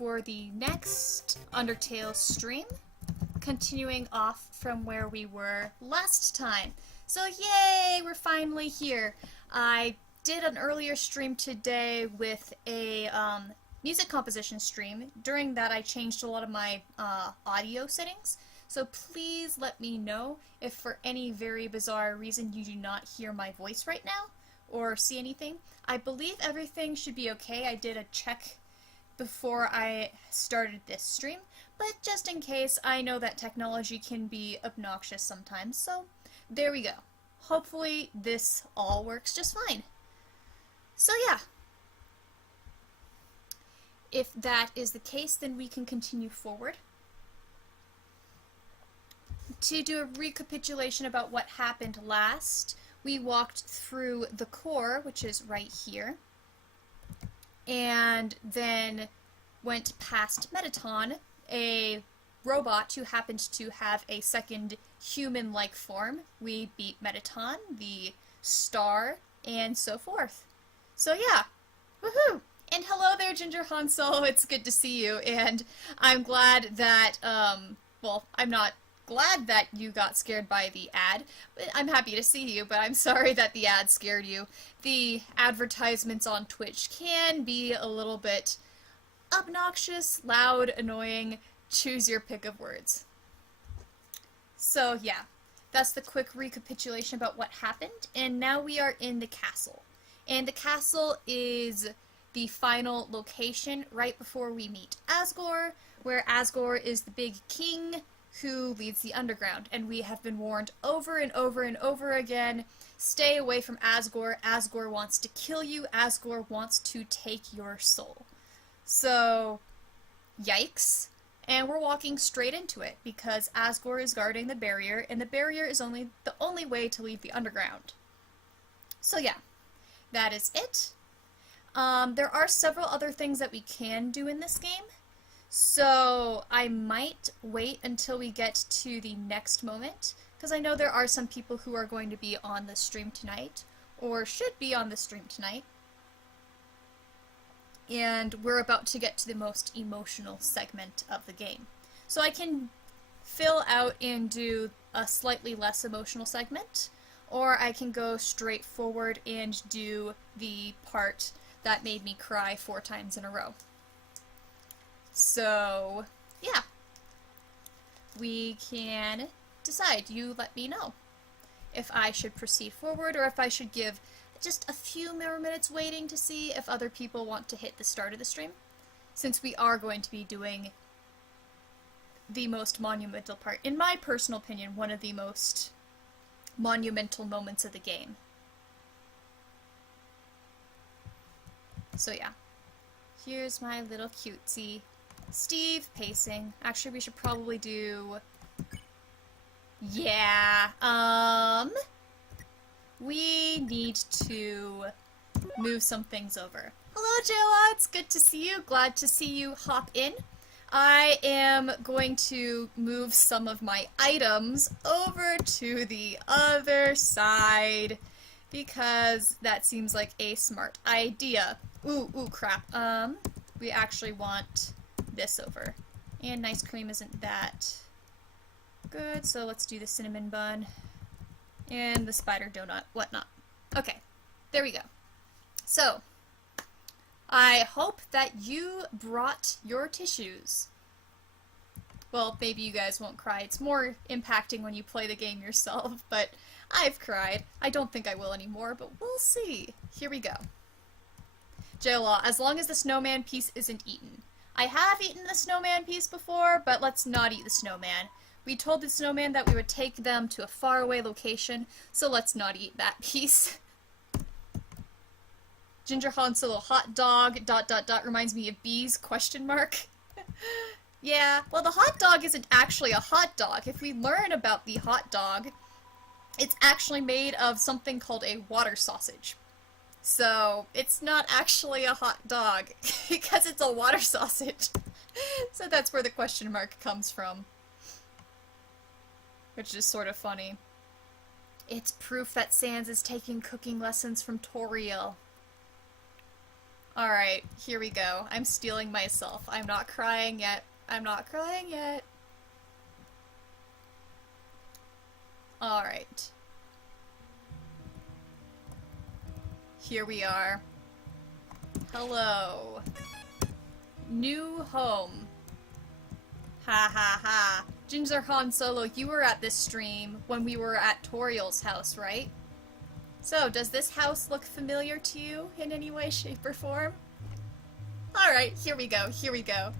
for the next Undertale stream, continuing off from where we were last time. So yay, we're finally here. I did an earlier stream today with a music composition stream. During that I changed a lot of my audio settings, so please let me know if for any very bizarre reason you do not hear my voice right now or see anything. I believe everything should be okay. I did a check before I started this stream, but just in case, I know that technology can be obnoxious sometimes, so there we go. Hopefully this all works just fine. So yeah, if that is the case, then we can continue forward. To do a recapitulation about what happened last, we walked through the core, which is right here, and then went past Metaton, a robot who happened to have a second human-like form. We beat Metaton, the star, and so forth. So yeah, woohoo! And hello there, Ginger Hansel, it's good to see you, and I'm glad that, well, I'm not glad that you got scared by the ad, but I'm happy to see you, but I'm sorry that the ad scared you. The advertisements on Twitch can be a little bit obnoxious, loud, annoying, choose your pick of words. So yeah, that's the quick recapitulation about what happened, and now we are in the castle. And the castle is the final location right before we meet Asgore, where Asgore is the big king who leads the underground, and we have been warned over and over and over again, stay away from Asgore. Asgore wants to kill you. Asgore wants to take your soul. So, yikes. And we're walking straight into it, because Asgore is guarding the barrier, and the barrier is the only way to leave the underground. So yeah, that is it. There are several other things that we can do in this game, so I might wait until we get to the next moment, because I know there are some people who are going to be on the stream tonight, or should be on the stream tonight. And we're about to get to the most emotional segment of the game. So I can fill out and do a slightly less emotional segment, or I can go straight forward and do the part that made me cry 4 times in a row. So, yeah. We can decide. You let me know if I should proceed forward or if I should give just a few more minutes waiting to see if other people want to hit the start of the stream, since we are going to be doing the most monumental part. In my personal opinion, one of the most monumental moments of the game. So yeah, here's my little cutesy Steve pacing. Actually, we should probably do... Yeah, we need to move some things over. Hello, Jayla, it's good to see you. Glad to see you hop in. I am going to move some of my items over to the other side, because that seems like a smart idea. Ooh, crap. We actually want this over. And ice cream isn't that good, so let's do the cinnamon bun. And the spider donut, whatnot. Okay, there we go. So, I hope that you brought your tissues. Well, maybe you guys won't cry. It's more impacting when you play the game yourself, but I've cried. I don't think I will anymore, but we'll see. Here we go. J-Law, as long as the snowman piece isn't eaten. I have eaten the snowman piece before, but let's not eat the snowman. We told the snowman that we would take them to a faraway location, so let's not eat that piece. Ginger Hansel, hot dog, ... reminds me of bees, ? Yeah, well, the hot dog isn't actually a hot dog. If we learn about the hot dog, it's actually made of something called a water sausage. So, it's not actually a hot dog, because it's a water sausage. So that's where the question mark comes from. Which is sort of funny. It's proof that Sans is taking cooking lessons from Toriel. Alright, here we go. I'm stealing myself. I'm not crying yet. I'm not crying yet. Alright. Here we are. Hello. New home. Ha ha ha. Ginger Han Solo, you were at this stream when we were at Toriel's house, right? So, does this house look familiar to you in any way, shape, or form? Alright, here we go, here we go.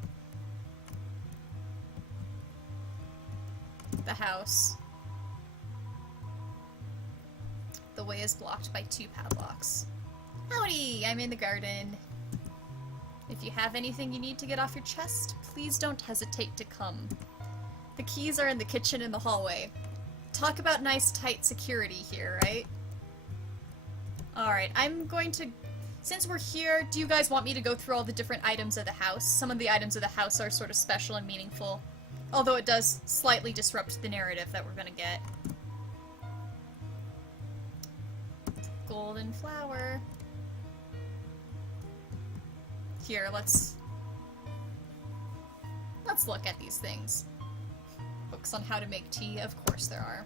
The house. The way is blocked by 2 padlocks. Howdy! I'm in the garden. If you have anything you need to get off your chest, please don't hesitate to come. The keys are in the kitchen in the hallway. Talk about nice, tight security here, right? Alright, I'm going to... Since we're here, do you guys want me to go through all the different items of the house? Some of the items of the house are sort of special and meaningful, although it does slightly disrupt the narrative that we're gonna get. Golden flower. Here, let's look at these things. Books on how to make tea, of course there are.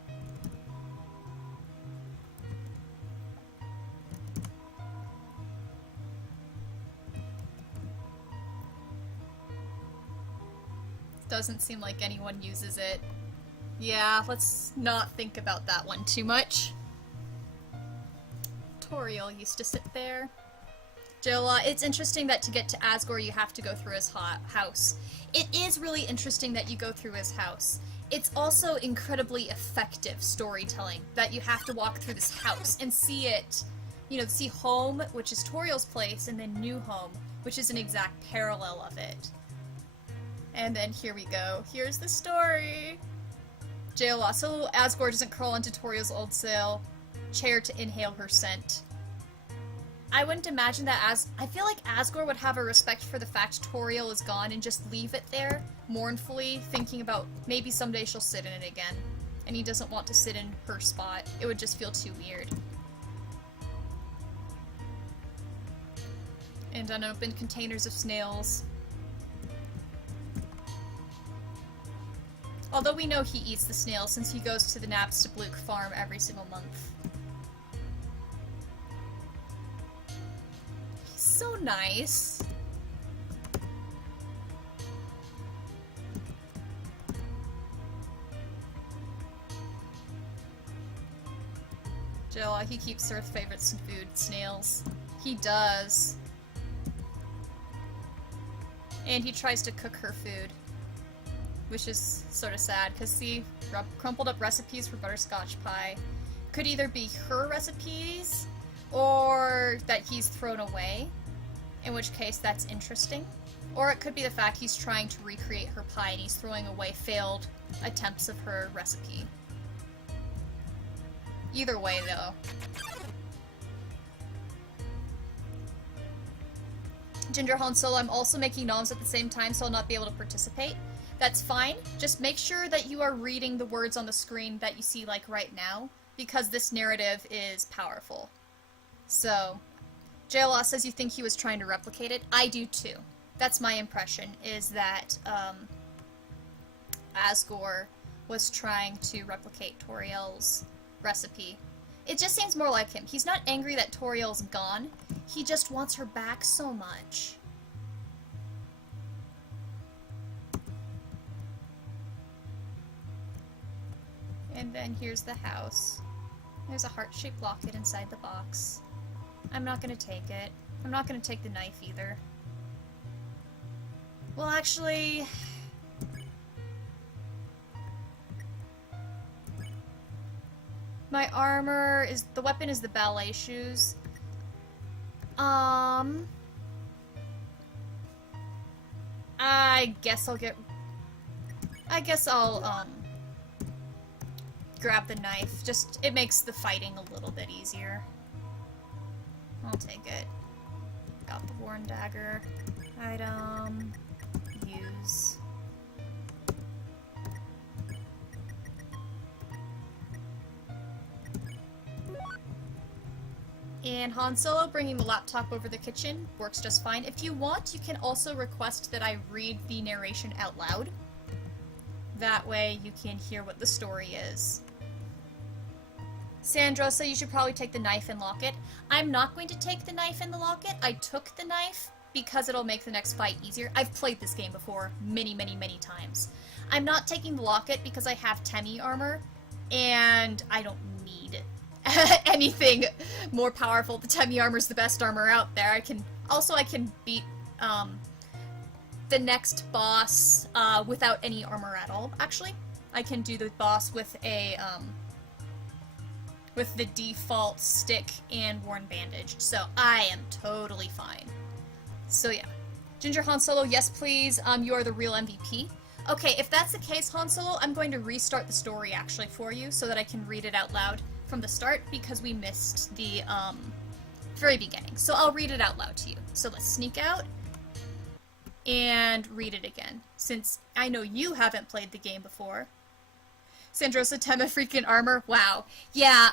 Doesn't seem like anyone uses it. Yeah, let's not think about that one too much. Toriel used to sit there. Jill, it's interesting that to get to Asgore you have to go through his house. It is really interesting that you go through his house. It's also incredibly effective storytelling that you have to walk through this house and see it, you know, see home, which is Toriel's place, and then new home, which is an exact parallel of it. And then here we go. Here's the story. Jayla, so Asgore doesn't crawl into Toriel's old chair to inhale her scent. I wouldn't imagine that I feel like Asgore would have a respect for the fact Toriel is gone and just leave it there, mournfully, thinking about maybe someday she'll sit in it again. And he doesn't want to sit in her spot. It would just feel too weird. And unopened containers of snails. Although we know he eats the snails since he goes to the Nabstabluke farm every single month. He's so nice. Jill, he keeps her favorite food, snails. He does. And he tries to cook her food. Which is sort of sad, because see, crumpled up recipes for butterscotch pie could either be her recipes, or that he's thrown away, in which case that's interesting. Or it could be the fact he's trying to recreate her pie and he's throwing away failed attempts of her recipe. Either way, though. Ginger Han Solo, I'm also making noms at the same time, so I'll not be able to participate. That's fine. Just make sure that you are reading the words on the screen that you see, like, right now, because this narrative is powerful. So, JLA says you think he was trying to replicate it. I do too. That's my impression, is that, Asgore was trying to replicate Toriel's recipe. It just seems more like him. He's not angry that Toriel's gone. He just wants her back so much. And then here's the house. There's a heart-shaped locket inside the box. I'm not gonna take it. I'm not gonna take the knife either. Well, actually... my armor is... the weapon is the ballet shoes. I guess I'll get... I guess I'll, grab the knife. Just, it makes the fighting a little bit easier. I'll take it. Got the worn dagger. Item. Use. And Han Solo bringing the laptop over the kitchen works just fine. If you want, you can also request that I read the narration out loud. That way you can hear what the story is. Sandra, so you should probably take the knife and locket. I'm not going to take the knife and the locket. I took the knife because it'll make the next fight easier. I've played this game before many, many, many times. I'm not taking the locket because I have Temmie armor, and I don't need anything more powerful. The Temmie armor's the best armor out there. I can beat the next boss without any armor at all. Actually, I can do the boss with a with the default stick and worn bandaged, so I am totally fine. So yeah, Ginger Han Solo, yes please. You are the real MVP. Okay, if that's the case, Han Solo, I'm going to restart the story actually for you so that I can read it out loud from the start because we missed the very beginning. So I'll read it out loud to you. So let's sneak out and read it again, since I know you haven't played the game before. Sandrosa Tema freaking armor. Wow. Yeah,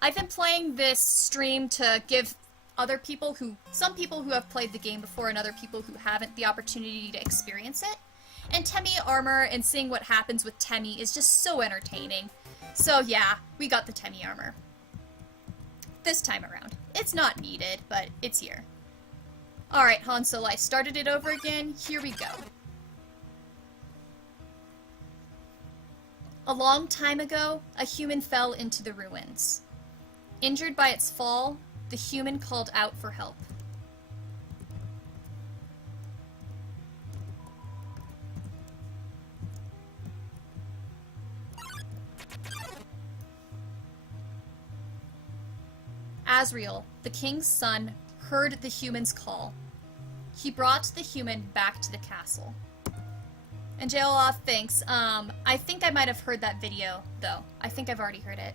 I've been playing this stream to give some people who have played the game before and other people who haven't the opportunity to experience it. And Temmie armor and seeing what happens with Temmie is just so entertaining. So yeah, we got the Temmie armor. This time around. It's not needed, but it's here. Alright, Han Solo, I started it over again. Here we go. A long time ago, a human fell into the ruins. Injured by its fall, the human called out for help. Asriel, the king's son, heard the human's call. He brought the human back to the castle. And JLoff, thanks. I think I might have heard that video, though. I think I've already heard it.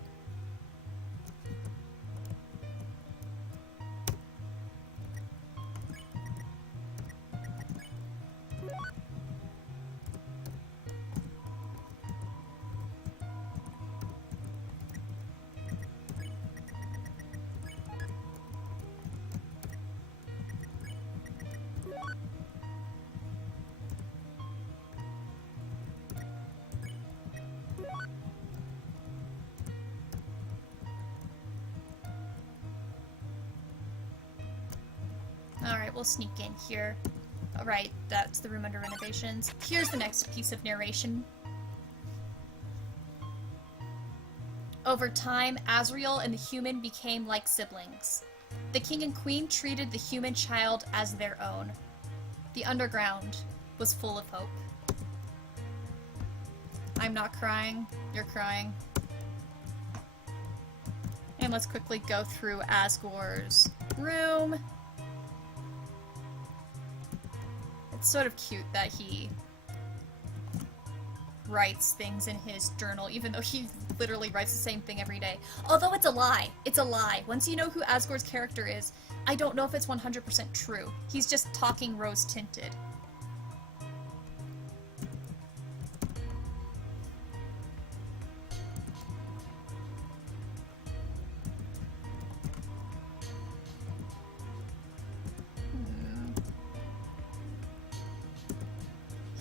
Alright, we'll sneak in here. Alright, that's the room under renovations. Here's the next piece of narration. Over time, Asriel and the human became like siblings. The king and queen treated the human child as their own. The underground was full of hope. I'm not crying. You're crying. And let's quickly go through Asgore's room. It's sort of cute that he writes things in his journal, even though he literally writes the same thing every day. Although it's a lie. It's a lie. Once you know who Asgore's character is, I don't know if it's 100% true. He's just talking rose-tinted.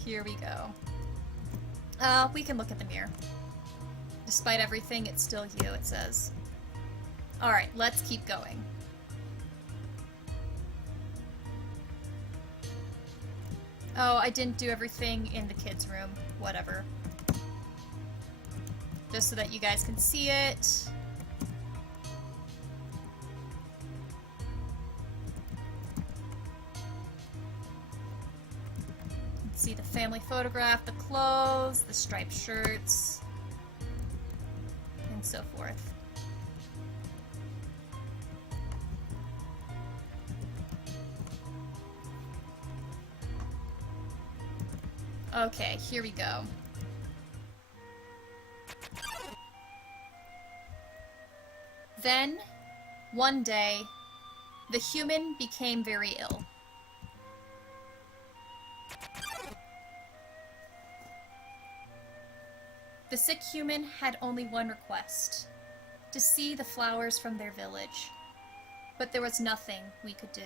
Here we go. We can look at the mirror. Despite everything, it's still you, it says. Alright, let's keep going. Oh, I didn't do everything in the kids' room. Whatever. Just so that you guys can see it. See the family photograph, the clothes, the striped shirts, and so forth. Okay, here we go. Then, one day, the human became very ill. The sick human had only one request, to see the flowers from their village. but there was nothing we could do.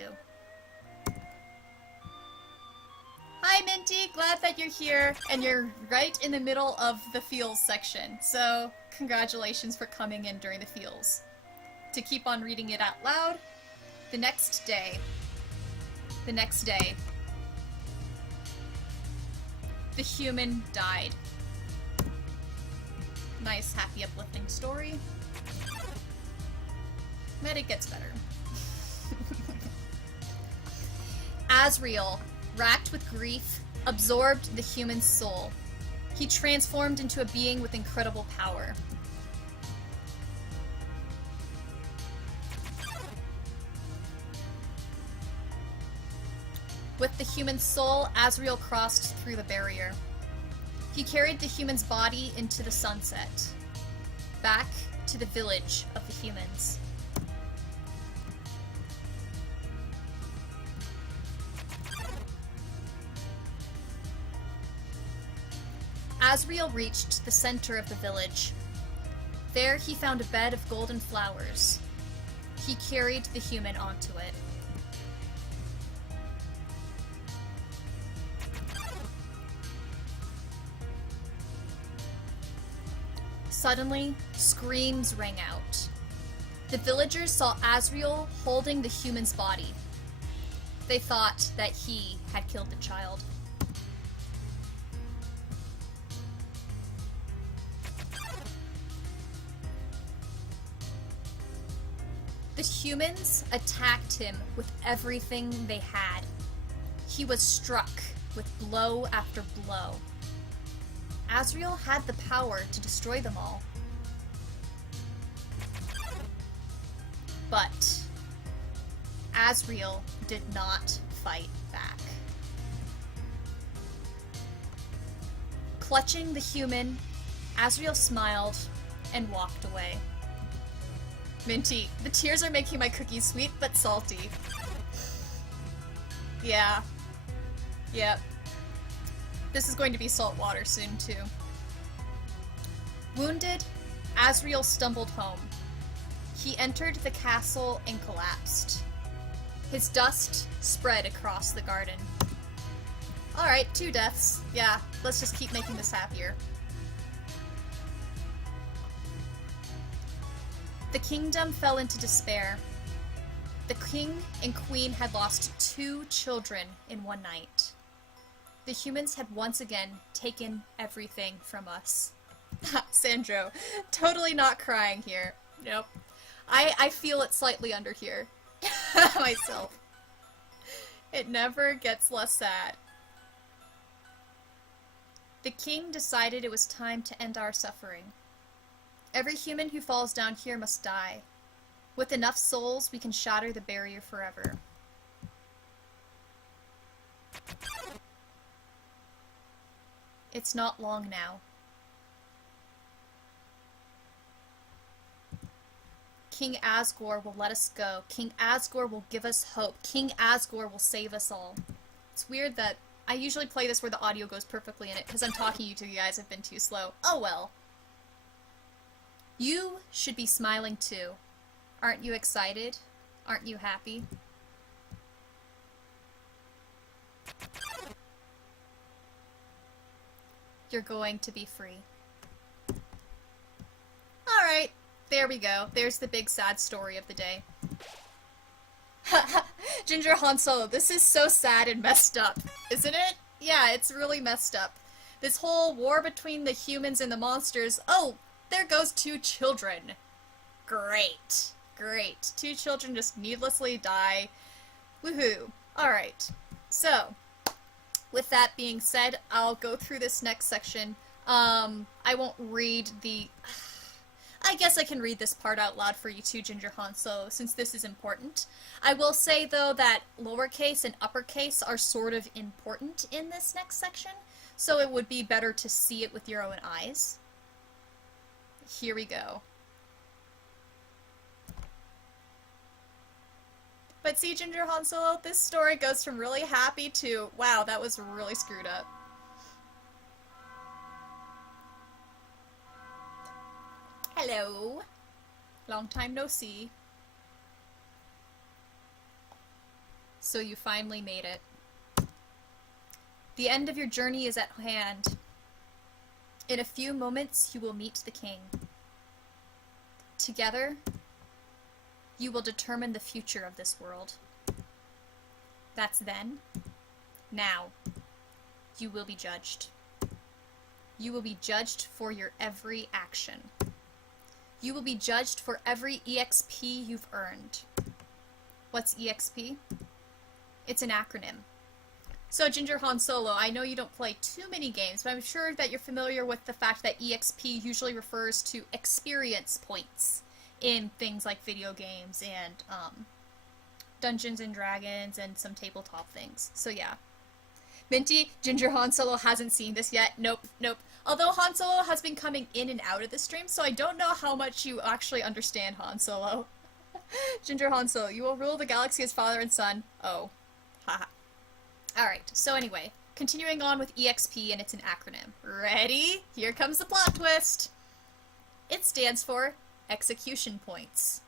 Hi, Minty! Glad that you're here, and you're right in the middle of the feels section, so congratulations for coming in during the feels. To keep on reading it out loud, the next day, the human died. Nice, happy, uplifting story. But it gets better. Asriel, racked with grief, absorbed the human soul. He transformed into a being with incredible power. With the human soul, Asriel crossed through the barrier. He carried the human's body into the sunset, back to the village of the humans. Asriel reached the center of the village. There he found a bed of golden flowers. He carried the human onto it. Suddenly, screams rang out. The villagers saw Asriel holding the human's body. They thought that he had killed the child. The humans attacked him with everything they had. He was struck with blow after blow. Asriel had the power to destroy them all. But Asriel did not fight back. Clutching the human, Asriel smiled and walked away. Minty, the tears are making my cookies sweet but salty. Yeah. Yep. This is going to be salt water soon, too. Wounded, Asriel stumbled home. He entered the castle and collapsed. His dust spread across the garden. Alright, 2 deaths. Yeah, let's just keep making this happier. The kingdom fell into despair. The king and queen had lost 2 children in one night. The humans had once again taken everything from us. Sandro, totally not crying here. Nope. I feel it slightly under here. Myself. It never gets less sad. The king decided it was time to end our suffering. Every human who falls down here must die. With enough souls, we can shatter the barrier forever. It's not long now. King Asgore will let us go. King Asgore will give us hope. King Asgore will save us all. It's weird that I usually play this where the audio goes perfectly in it, because I'm talking to you guys, I've been too slow. Oh well. You should be smiling too. Aren't you excited? Aren't you happy? You're going to be free. Alright, there we go. There's the big sad story of the day. Ginger Han Solo, this is so sad and messed up, isn't it? Yeah, it's really messed up. This whole war between the humans and the monsters. Oh, there goes 2 children. Great. Great. 2 children just needlessly die. Woohoo. Alright. So, with that being said, I'll go through this next section. I won't read the... I guess I can read this part out loud for you too, Ginger Han Solo, since this is important. I will say, though, that lowercase and uppercase are sort of important in this next section, so it would be better to see it with your own eyes. Here we go. But see, Ginger Han Solo, this story goes from really happy to, wow, that was really screwed up. Hello. Long time no see. So you finally made it. The end of your journey is at hand. In a few moments, you will meet the king. Together, you will determine the future of this world. That's then. Now, you will be judged. You will be judged for your every action. You will be judged for every EXP you've earned. What's EXP? It's an acronym. So, Ginger Han Solo, I know you don't play too many games, but I'm sure that you're familiar with the fact that EXP usually refers to experience points in things like video games and Dungeons and Dragons and some tabletop things. So yeah. Minty, Ginger Han Solo hasn't seen this yet. Nope. Although Han Solo has been coming in and out of the stream, so I don't know how much you actually understand Han Solo. Ginger Han Solo, you will rule the galaxy as father and son. Oh. Haha. Alright, so anyway, continuing on with EXP, and it's an acronym. Ready? Here comes the plot twist! It stands for Execution Points.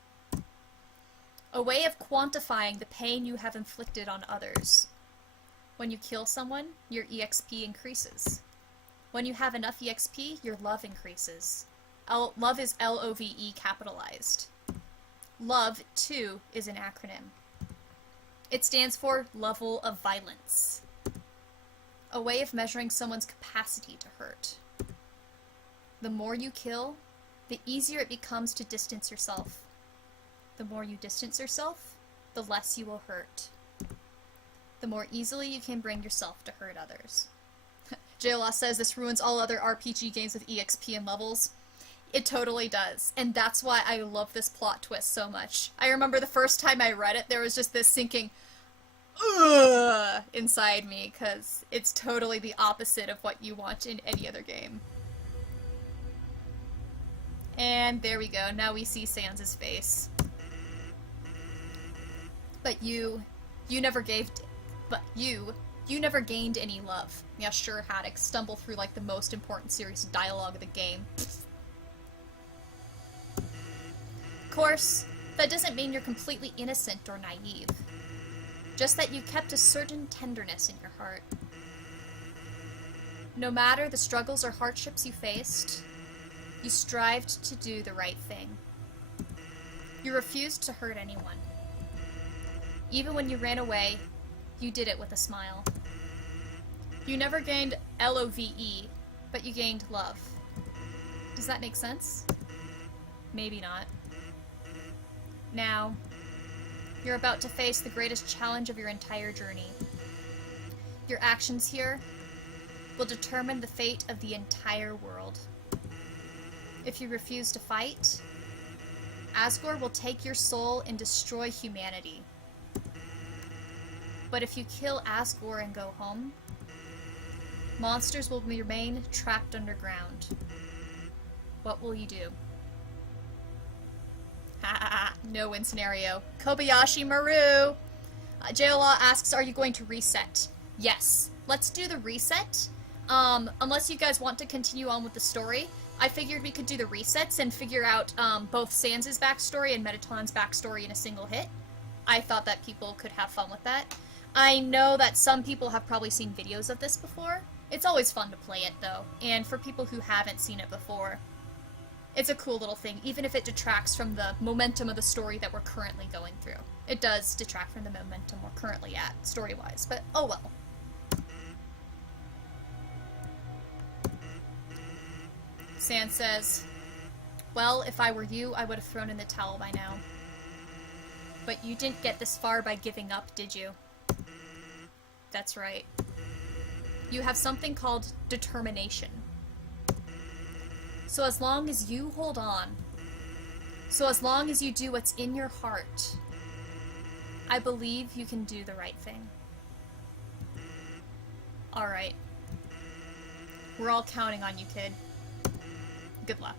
A way of quantifying the pain you have inflicted on others. When you kill someone, your EXP increases. When you have enough EXP, your love increases. Love is L-O-V-E capitalized. Love, too, is an acronym. It stands for Level of Violence. A way of measuring someone's capacity to hurt. The more you kill, the easier it becomes to distance yourself. The more you distance yourself, the less you will hurt. The more easily you can bring yourself to hurt others. JLoss says this ruins all other RPG games with EXP and levels. It totally does, and that's why I love this plot twist so much. I remember the first time I read it, there was just this sinking ugh inside me, because it's totally the opposite of what you want in any other game. And there we go, now we see Sans' face. But you never never gained any love. Yeah, sure, Haddock, stumble through like the most important series of dialogue of the game. Of course, that doesn't mean you're completely innocent or naive. Just that you kept a certain tenderness in your heart. No matter the struggles or hardships you faced, you strived to do the right thing. You refused to hurt anyone. Even when you ran away, you did it with a smile. You never gained L-O-V-E, but you gained love. Does that make sense? Maybe not. Now, you're about to face the greatest challenge of your entire journey. Your actions here will determine the fate of the entire world. If you refuse to fight, Asgore will take your soul and destroy humanity. But if you kill Asgore and go home, monsters will remain trapped underground. What will you do? No-win scenario. Kobayashi Maru! JLaw asks, are you going to reset? Yes. Let's do the reset. Unless you guys want to continue on with the story, I figured we could do the resets and figure out both Sans' backstory and Mettaton's backstory in a single hit. I thought that people could have fun with that. I know that some people have probably seen videos of this before. It's always fun to play it, though, and for people who haven't seen it before, it's a cool little thing, even if it detracts from the momentum of the story that we're currently going through. It does detract from the momentum we're currently at, story-wise, but oh well. Sans says, well, if I were you, I would have thrown in the towel by now. But you didn't get this far by giving up, did you? That's right. You have something called determination. So as long as you hold on, so as long as you do what's in your heart, I believe you can do the right thing. Alright. We're all counting on you, kid. Good luck.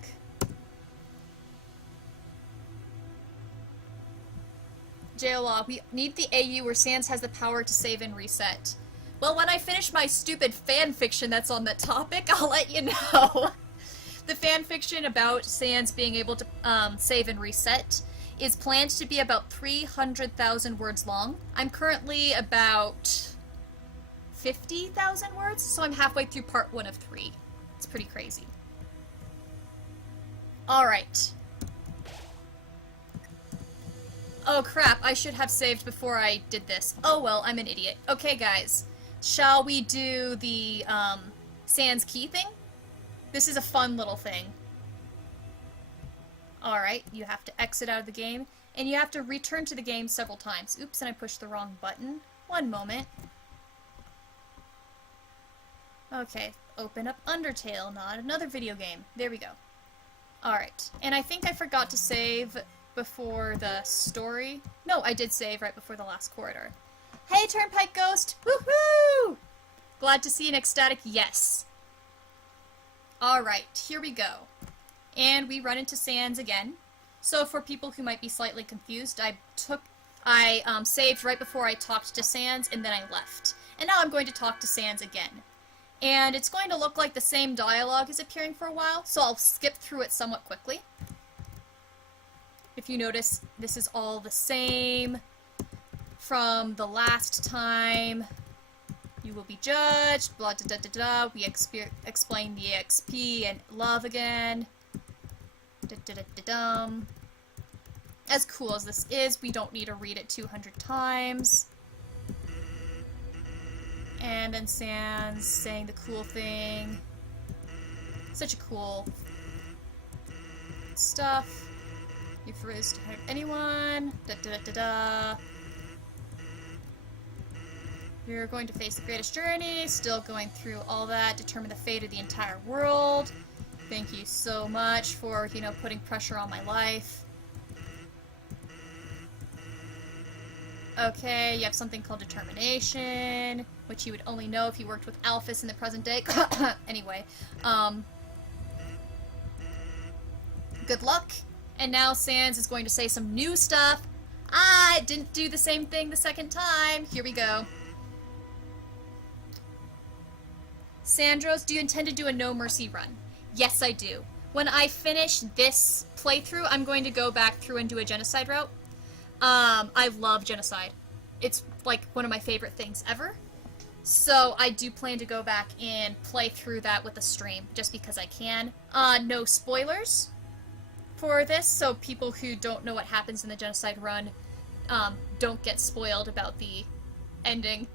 JLaw, we need the AU where Sans has the power to save and reset. Well, when I finish my stupid fanfiction that's on that topic, I'll let you know. The fanfiction about Sans being able to save and reset is planned to be about 300,000 words long. I'm currently about 50,000 words, so I'm halfway through part 1 of 3. It's pretty crazy. Alright. Oh crap, I should have saved before I did this. Oh well, I'm an idiot. Okay guys, shall we do the Sans key thing? This is a fun little thing. Alright, you have to exit out of the game, and you have to return to the game several times. Oops, and I pushed the wrong button. One moment. Okay, open up Undertale, not another video game. There we go. Alright, and I think I forgot to save before the story. No, I did save right before the last corridor. Hey, Turnpike Ghost! Woohoo! Glad to see an ecstatic yes. Alright, here we go. And we run into Sans again. So for people who might be slightly confused, I saved right before I talked to Sans, and then I left. And now I'm going to talk to Sans again. And it's going to look like the same dialogue is appearing for a while, so I'll skip through it somewhat quickly. If you notice, this is all the same from the last time. You will be judged, blah da da da da. We explain the EXP and love again. Da da da da dum. As cool as this is, we don't need to read it 200 times. And then Sans saying the cool thing. Such a cool stuff. You refuse to hurt anyone. Da da da da da. You're going to face the greatest journey. Still going through all that. Determine the fate of the entire world. Thank you so much for, you know, putting pressure on my life. Okay, you have something called determination, which you would only know if you worked with Alphys in the present day. Anyway, good luck. And now Sans is going to say some new stuff. I didn't do the same thing the second time. Here we go. Sandros, do you intend to do a No Mercy run? Yes, I do. When I finish this playthrough, I'm going to go back through and do a genocide route. I love genocide. It's like one of my favorite things ever. So I do plan to go back and play through that with a stream, just because I can. No spoilers for this, so people who don't know what happens in the genocide run don't get spoiled about the ending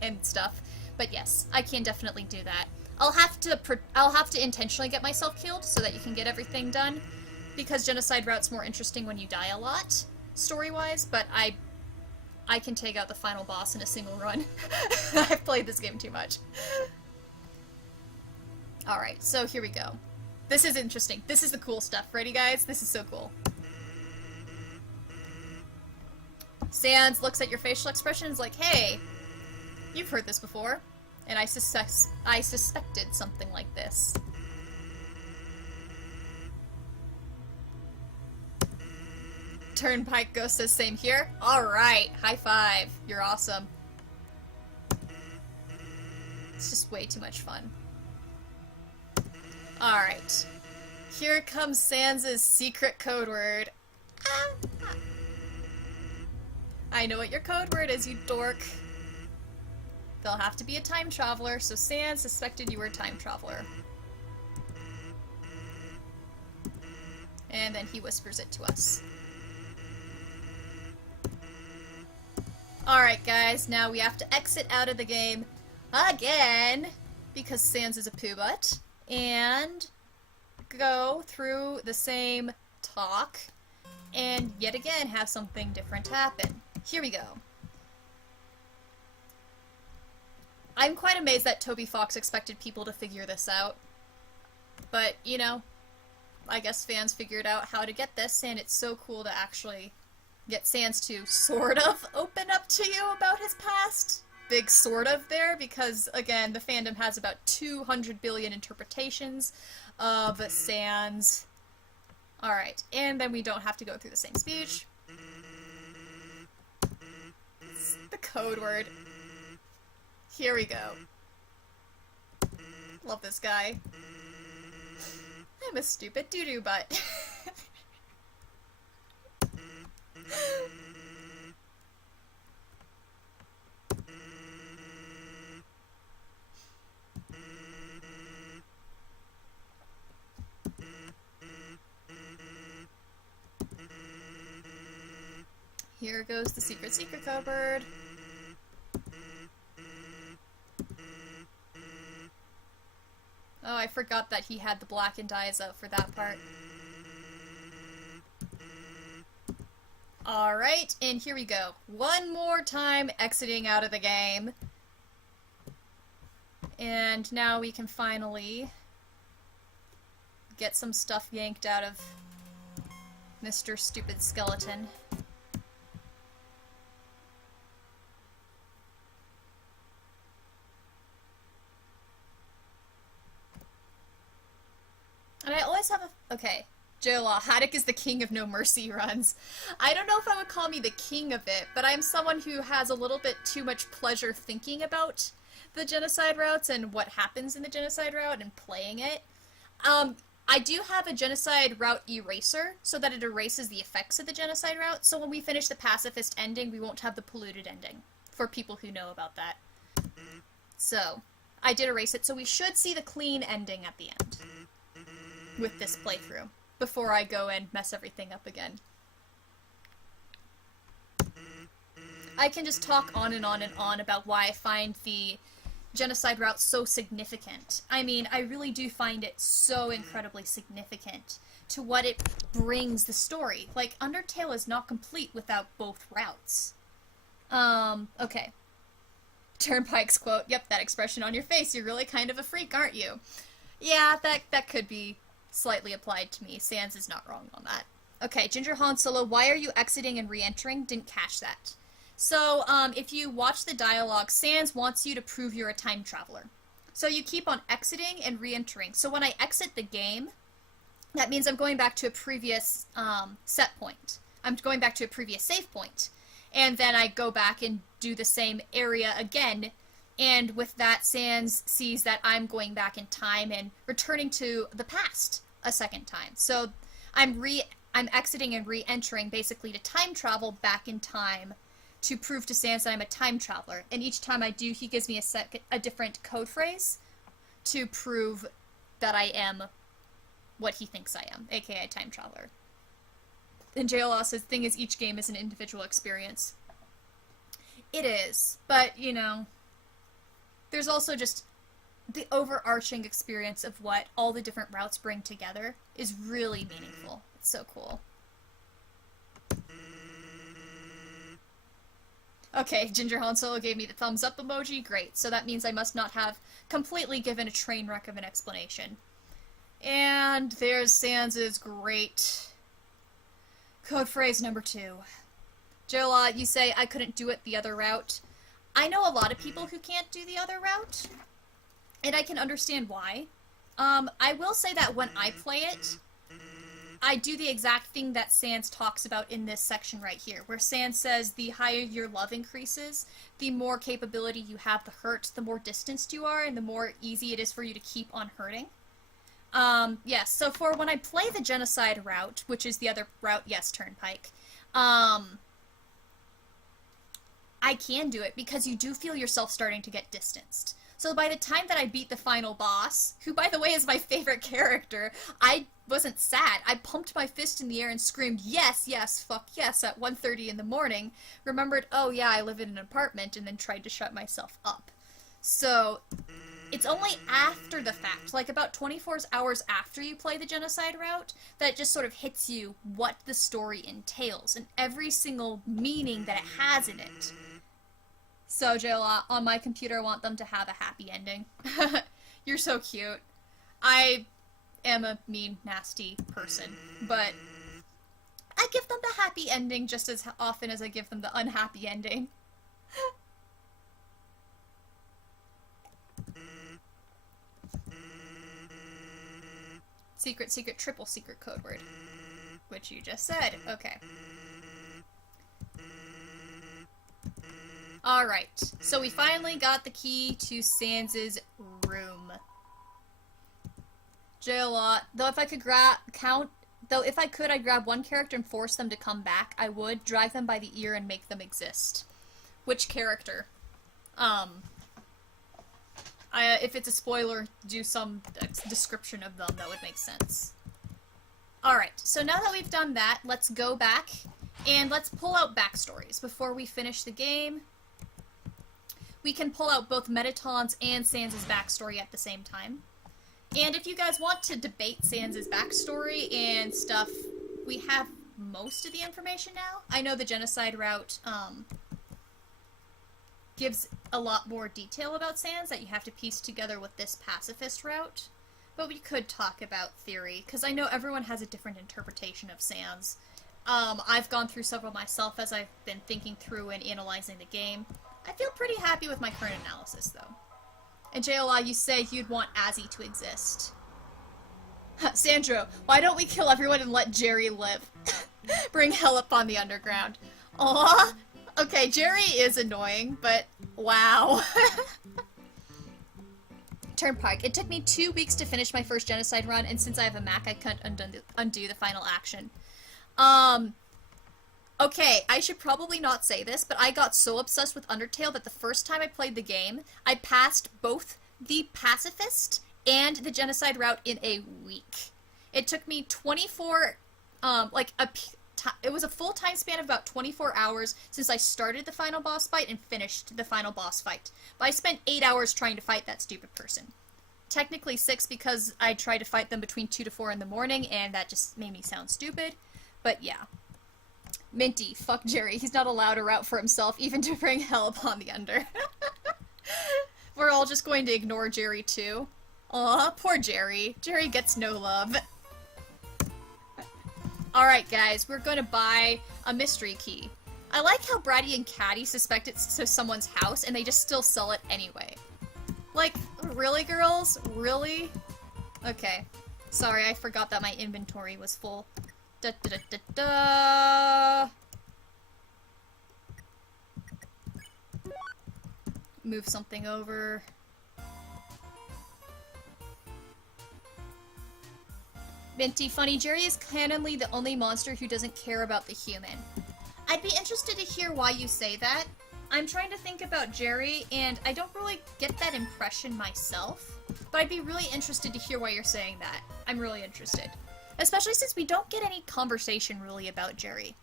and stuff. But yes, I can definitely do that. I'll have to intentionally get myself killed so that you can get everything done, because genocide route's more interesting when you die a lot, story-wise, but I can take out the final boss in a single run. I've played this game too much. Alright, so here we go. This is interesting. This is the cool stuff. Ready, guys? This is so cool. Sans looks at your facial expression and is like, hey, you've heard this before. And I suspected something like this. Turnpike Ghost says same here. Alright, high five. You're awesome. It's just way too much fun. Alright. Here comes Sans' secret code word. I know what your code word is, you dork. They'll have to be a time traveler, so Sans suspected you were a time traveler. And then he whispers it to us. Alright guys, now we have to exit out of the game again, because Sans is a poo butt, and go through the same talk, and yet again have something different happen. Here we go. I'm quite amazed that Toby Fox expected people to figure this out. But, you know, I guess fans figured out how to get this, and it's so cool to actually get Sans to sort of open up to you about his past. Big sort of there, because, again, the fandom has about 200 billion interpretations of Sans. Alright, and then we don't have to go through the same speech. It's the code word. Here we go. Love this guy. I'm a stupid doo-doo butt. Here goes the secret cupboard. Oh, I forgot that he had the blackened eyes out for that part. Alright, and here we go. One more time exiting out of the game. And now we can finally get some stuff yanked out of Mr. Stupid Skeleton. And I always have a... Okay. J-Law, Haddock is the king of no mercy runs. I don't know if I would call me the king of it, but I'm someone who has a little bit too much pleasure thinking about the genocide routes and what happens in the genocide route and playing it. I do have a genocide route eraser, so that it erases the effects of the genocide route, so when we finish the pacifist ending, we won't have the polluted ending, for people who know about that. So, I did erase it, so we should see the clean ending at the end with this playthrough, before I go and mess everything up again. I can just talk on and on and on about why I find the genocide route so significant. I mean, I really do find it so incredibly significant to what it brings the story. Like, Undertale is not complete without both routes. Okay. Turnpike's quote, "Yep, that expression on your face, you're really kind of a freak, aren't you?" Yeah, that could be slightly applied to me. Sans is not wrong on that. Okay, Ginger Han Solo, why are you exiting and re-entering? Didn't catch that. So, if you watch the dialogue, Sans wants you to prove you're a time traveler. So you keep on exiting and re-entering. So when I exit the game, that means I'm going back to a previous set point. I'm going back to a previous save point. And then I go back and do the same area again. And with that, Sans sees that I'm going back in time and returning to the past a second time. So I'm exiting and re-entering basically to time travel back in time to prove to Sans that I'm a time traveler. And each time I do, he gives me a different code phrase to prove that I am what he thinks I am, aka time traveler. And JLL says, thing is, each game is an individual experience. It is, but, you know, there's also just the overarching experience of what all the different routes bring together is really meaningful. It's so cool. Okay, Ginger Han Solo gave me the thumbs up emoji. Great. So that means I must not have completely given a train wreck of an explanation. And there's Sans's great code phrase number 2. Jola, you say I couldn't do it the other route. I know a lot of people who can't do the other route, and I can understand why. I will say that when I play it, I do the exact thing that Sans talks about in this section right here, where Sans says the higher your love increases, the more capability you have to hurt, the more distanced you are, and the more easy it is for you to keep on hurting. Yes, so for when I play the genocide route, which is the other route, yes, Turnpike, I can do it because you do feel yourself starting to get distanced. So by the time that I beat the final boss, who by the way is my favorite character, I wasn't sad. I pumped my fist in the air and screamed, yes, yes, fuck yes, at 1:30 in the morning, remembered, oh yeah, I live in an apartment, and then tried to shut myself up. So, it's only after the fact, like about 24 hours after you play the genocide route, that it just sort of hits you what the story entails, and every single meaning that it has in it. So, Jayla, on my computer, I want them to have a happy ending. You're so cute. I am a mean, nasty person, but I give them the happy ending just as often as I give them the unhappy ending. Secret, secret, triple secret code word. Which you just said. Okay. Alright, so we finally got the key to Sans's room. Jail though if I could count Though if I could, I'd grab one character and force them to come back. I would drag them by the ear and make them exist. Which character? If it's a spoiler, do some description of them. That would make sense. Alright, so now that we've done that, let's go back and let's pull out backstories before we finish the game. We can pull out both Mettaton's and Sans' backstory at the same time. And if you guys want to debate Sans' backstory and stuff, we have most of the information now. I know the genocide route gives a lot more detail about Sans that you have to piece together with this pacifist route. But we could talk about theory, because I know everyone has a different interpretation of Sans. I've gone through several myself as I've been thinking through and analyzing the game. I feel pretty happy with my current analysis, though. And JLI, you say you'd want Azzy to exist. Sandro, why don't we kill everyone and let Jerry live? Bring hell upon the underground. Aw! Okay, Jerry is annoying, but wow. Turnpike. It took me 2 weeks to finish my first genocide run, and since I have a Mac, I can't undo the final action. Okay, I should probably not say this, but I got so obsessed with Undertale that the first time I played the game, I passed both the pacifist and the genocide route in a week. It took me 24, it was a full time span of about 24 hours since I started the final boss fight and finished the final boss fight. But I spent 8 hours trying to fight that stupid person. Technically 6 because I tried to fight them between 2 to 4 in the morning, and that just made me sound stupid. But yeah. Minty, fuck Jerry. He's not allowed a route for himself, even to bring hell upon the under. We're all just going to ignore Jerry too. Aw, poor Jerry. Jerry gets no love. Alright guys, we're gonna buy a mystery key. I like how Bratty and Caddy suspect it's to someone's house and they just still sell it anyway. Like, really girls? Really? Okay. Sorry, I forgot that my inventory was full. Da da da da da. Move something over. Minty, funny, Jerry is canonly the only monster who doesn't care about the human. I'd be interested to hear why you say that. I'm trying to think about Jerry, and I don't really get that impression myself, but I'd be really interested to hear why you're saying that. I'm really interested. Especially since we don't get any conversation really about Jerry.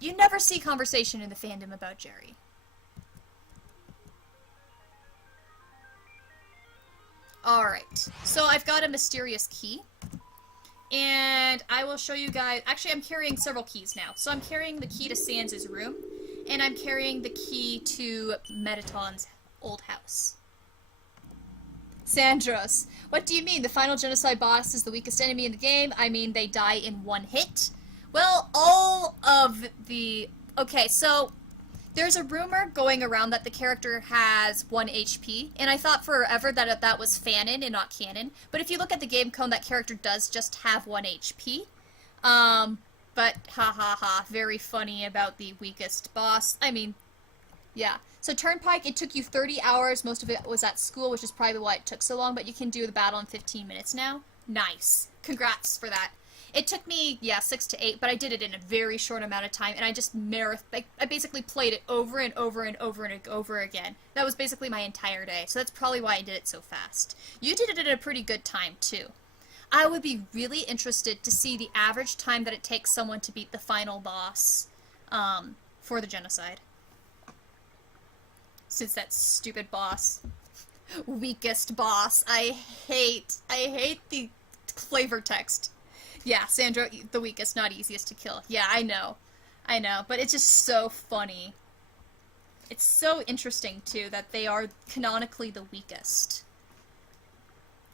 You never see conversation in the fandom about Jerry. Alright, so I've got a mysterious key. And I will show you guys... Actually, I'm carrying several keys now. So I'm carrying the key to Sans' room, and I'm carrying the key to Mettaton's old house. Sandros, what do you mean? The final genocide boss is the weakest enemy in the game? I mean, they die in one hit? Well, all of the... Okay, so... There's a rumor going around that the character has 1 HP, and I thought forever that that was fanon and not canon. But if you look at the game code, that character does just have 1 HP. But ha ha ha, very funny about the weakest boss. I mean, yeah. So Turnpike, it took you 30 hours. Most of it was at school, which is probably why it took so long, but you can do the battle in 15 minutes now. Nice. Congrats for that. It took me, yeah, 6 to 8, but I did it in a very short amount of time, and I just I basically played it over and over and over and over again. That was basically my entire day, so that's probably why I did it so fast. You did it at a pretty good time, too. I would be really interested to see the average time that it takes someone to beat the final boss, for the genocide. Since that stupid boss. Weakest boss. I hate the flavor text. Yeah, Sandro, the weakest, not easiest to kill. Yeah, I know, but it's just so funny. It's so interesting, too, that they are canonically the weakest.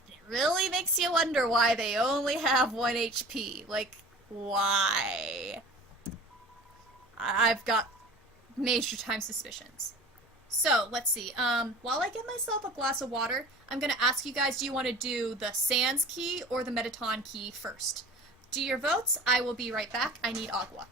It really makes you wonder why they only have 1 HP. Like, why? I've got major time suspicions. So, let's see. While I get myself a glass of water, I'm gonna ask you guys, do you want to do the Sans key or the Mettaton key first? Do your votes. I will be right back. I need agua.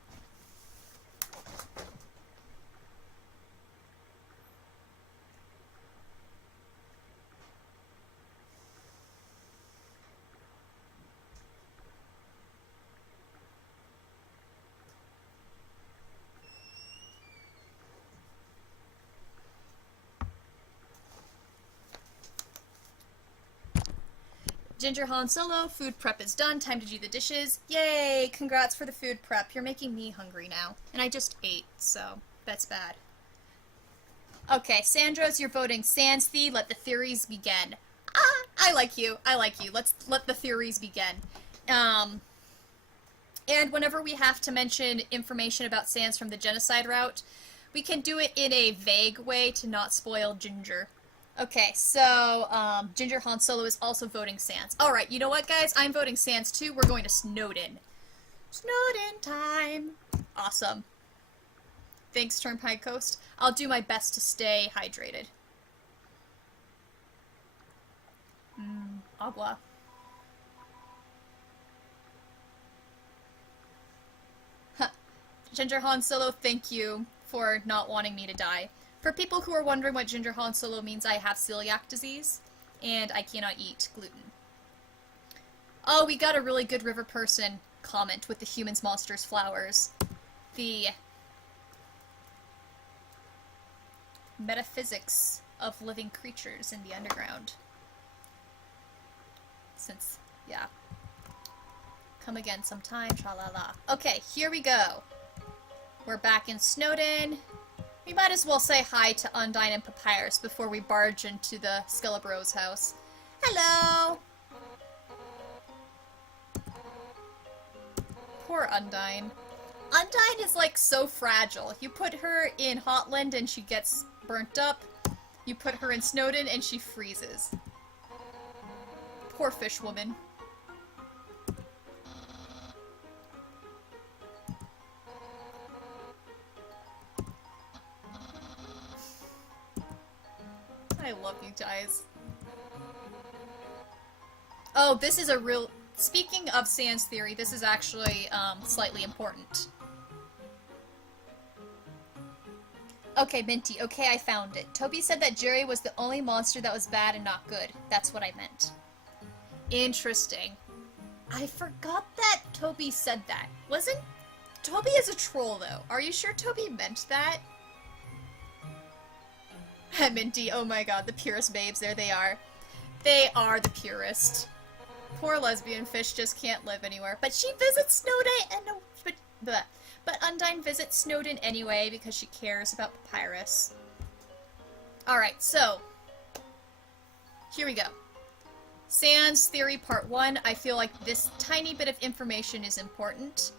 Ginger Han Solo, food prep is done. Time to do the dishes. Yay! Congrats for the food prep. You're making me hungry now. And I just ate, so that's bad. Okay, Sandros, you're voting Sansthi. Let the theories begin. Ah, I like you. I like you. Let's let the theories begin. And whenever we have to mention information about Sans from the genocide route, we can do it in a vague way to not spoil Ginger. Okay, so, Ginger Han Solo is also voting Sans. Alright, you know what, guys? I'm voting Sans, too. We're going to Snowdin. Snowdin time! Awesome. Thanks, Turnpike Coast. I'll do my best to stay hydrated. Agua. Huh. Ginger Han Solo, thank you for not wanting me to die. For people who are wondering what Ginger Han Solo means, I have celiac disease, and I cannot eat gluten. Oh, we got a really good River Person comment with the humans, monsters, flowers. The metaphysics of living creatures in the underground. Since, yeah. Come again sometime, tra-la-la. Okay, here we go. We're back in Snowdin. We might as well say hi to Undyne and Papyrus before we barge into the Skelebro's house. Hello! Poor Undyne. Undyne is, like, so fragile. You put her in Hotland and she gets burnt up. You put her in Snowdin and she freezes. Poor fish woman. I love you guys. Oh, this is a real... Speaking of Sans theory, this is actually, slightly important. Okay, Minty. Okay, I found it. Toby said that Jerry was the only monster that was bad and not good. That's what I meant. Interesting. I forgot that Toby said that. Wasn't... Toby is a troll, though. Are you sure Toby meant that? Minty, oh my god, the purest babes, there they are. They are the purest. Poor lesbian fish just can't live anywhere. But she visits Snowdin, and but Undyne visits Snowdin anyway because she cares about Papyrus. Alright, so, here we go. Sans Theory Part 1, I feel like this tiny bit of information is important.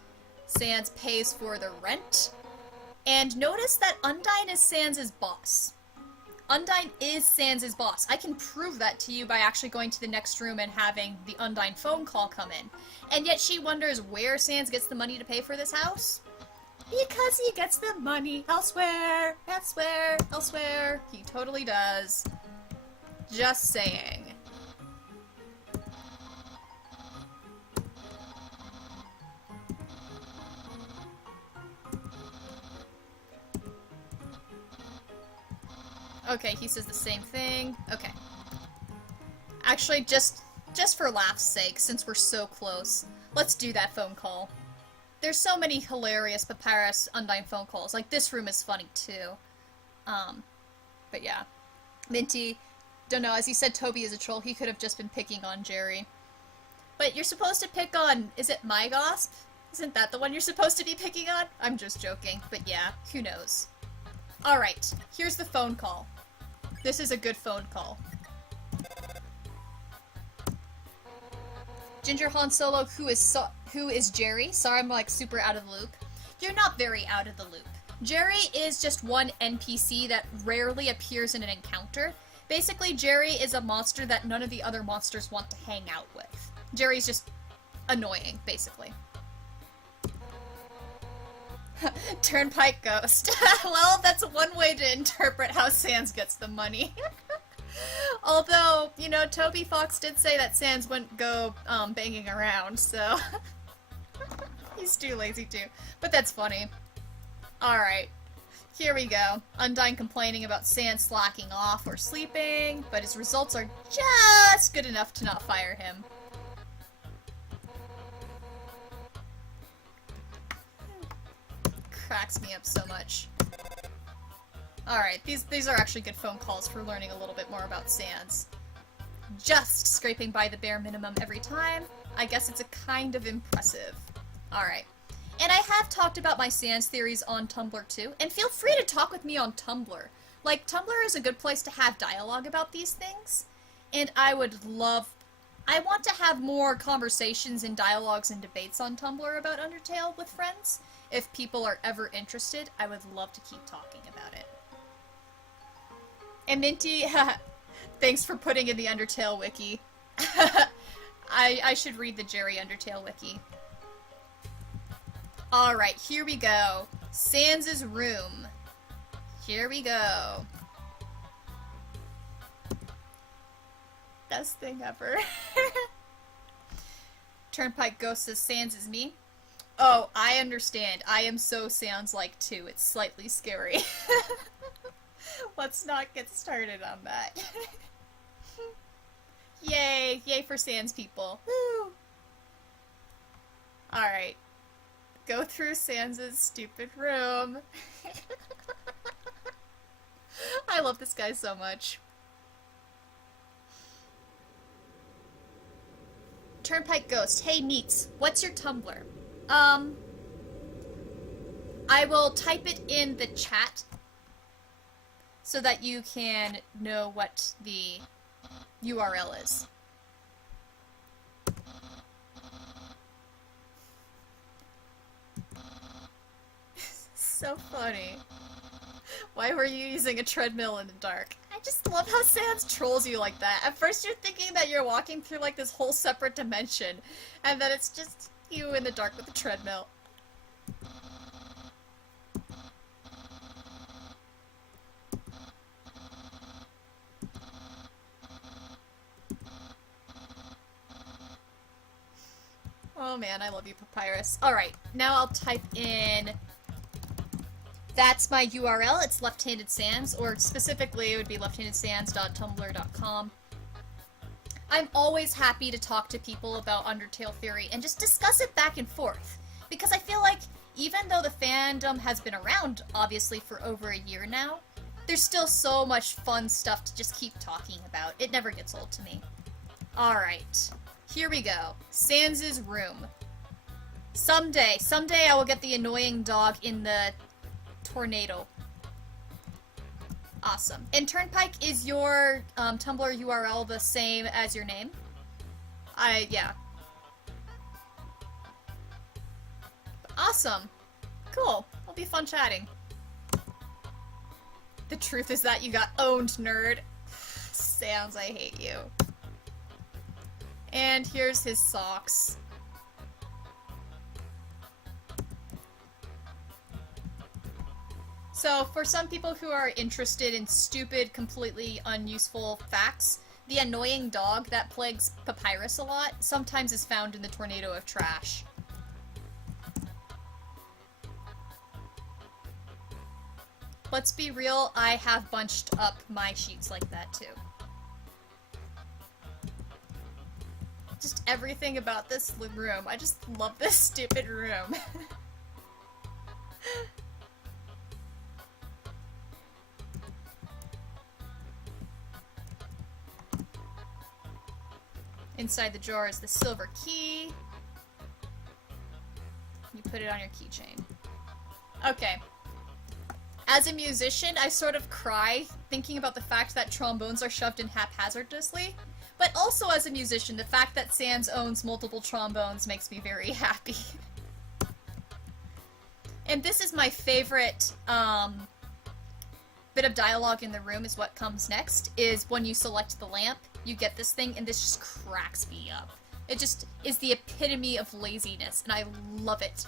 Sans pays for the rent. And notice that Undyne is Sans' boss. Undyne is Sans' boss. I can prove that to you by actually going to the next room and having the Undyne phone call come in. And yet she wonders where Sans gets the money to pay for this house? Because he gets the money elsewhere, elsewhere, elsewhere. He totally does. Just saying. Okay, he says the same thing. Okay. Actually, just for laughs' sake, since we're so close, let's do that phone call. There's so many hilarious Papyrus Undyne phone calls. Like, this room is funny, too. But yeah. Minty, don't know, as he said Toby is a troll, he could have just been picking on Jerry. But you're supposed to pick on, is it my Gosp? Isn't that the one you're supposed to be picking on? I'm just joking, but yeah, who knows. Alright, here's the phone call. This is a good phone call. Ginger Han Solo, who is Jerry? Sorry, I'm like super out of the loop. You're not very out of the loop. Jerry is just one NPC that rarely appears in an encounter. Basically, Jerry is a monster that none of the other monsters want to hang out with. Jerry's just annoying, basically. Turnpike Ghost. Well, that's one way to interpret how Sans gets the money. Although, you know, Toby Fox did say that Sans wouldn't go banging around, so he's too lazy too. But that's funny. Alright, here we go. Undyne complaining about Sans slacking off or sleeping, but his results are just good enough to not fire him. Cracks me up so much. Alright, these are actually good phone calls for learning a little bit more about Sans. just scraping by the bare minimum every time. I guess it's a kind of impressive. Alright. And I have talked about my sans theories on Tumblr too, and feel free to talk with me on Tumblr. Like, Tumblr is a good place to have dialogue about these things, and I want to have more conversations and dialogues and debates on Tumblr about Undertale with friends. If people are ever interested, I would love to keep talking about it. And Minty, thanks for putting in the Undertale wiki. I should read the Jerry Undertale wiki. Alright, here we go. Sans' room. Here we go. Best thing ever. Turnpike Ghost says Sans is me. Oh, I understand. I am so Sans-like too. It's slightly scary. Let's not get started on that. Yay! Yay for Sans people. Woo! Alright. Go through Sans' stupid room. I love this guy so much. Turnpike Ghost. Hey, Neats. What's your Tumblr? I will type it in the chat so that you can know what the URL is. So funny. Why were you using a treadmill in the dark? I just love how Sans trolls you like that. At first you're thinking that you're walking through like this whole separate dimension, and then it's just you in the dark with a treadmill. Oh man, I love you, Papyrus. Alright, now I'll type in... That's my URL, it's Left-Handed Sans, or specifically it would be lefthandedsans.tumblr.com. I'm always happy to talk to people about Undertale theory and just discuss it back and forth, because I feel like even though the fandom has been around, obviously, for over a year now, there's still so much fun stuff to just keep talking about. It never gets old to me. Alright, here we go. Sans' room. Someday I will get the annoying dog in the tornado. Awesome. And Turnpike, is your Tumblr URL the same as your name? Yeah. Awesome. Cool. It'll be fun chatting. The truth is that you got owned, nerd. Sans, I hate you. And here's his socks. So, for some people who are interested in stupid, completely unuseful facts, the annoying dog that plagues Papyrus a lot sometimes is found in the tornado of trash. Let's be real, I have bunched up my sheets like that too. Just everything about this room. I just love this stupid room. Inside the drawer is the silver key. You put it on your keychain. Okay. As a musician, I sort of cry thinking about the fact that trombones are shoved in haphazardly, but also as a musician, the fact that Sans owns multiple trombones makes me very happy. And this is my favorite bit of dialogue in the room is what comes next, is when you select the lamp, you get this thing, and this just cracks me up. It just is the epitome of laziness, and I love it.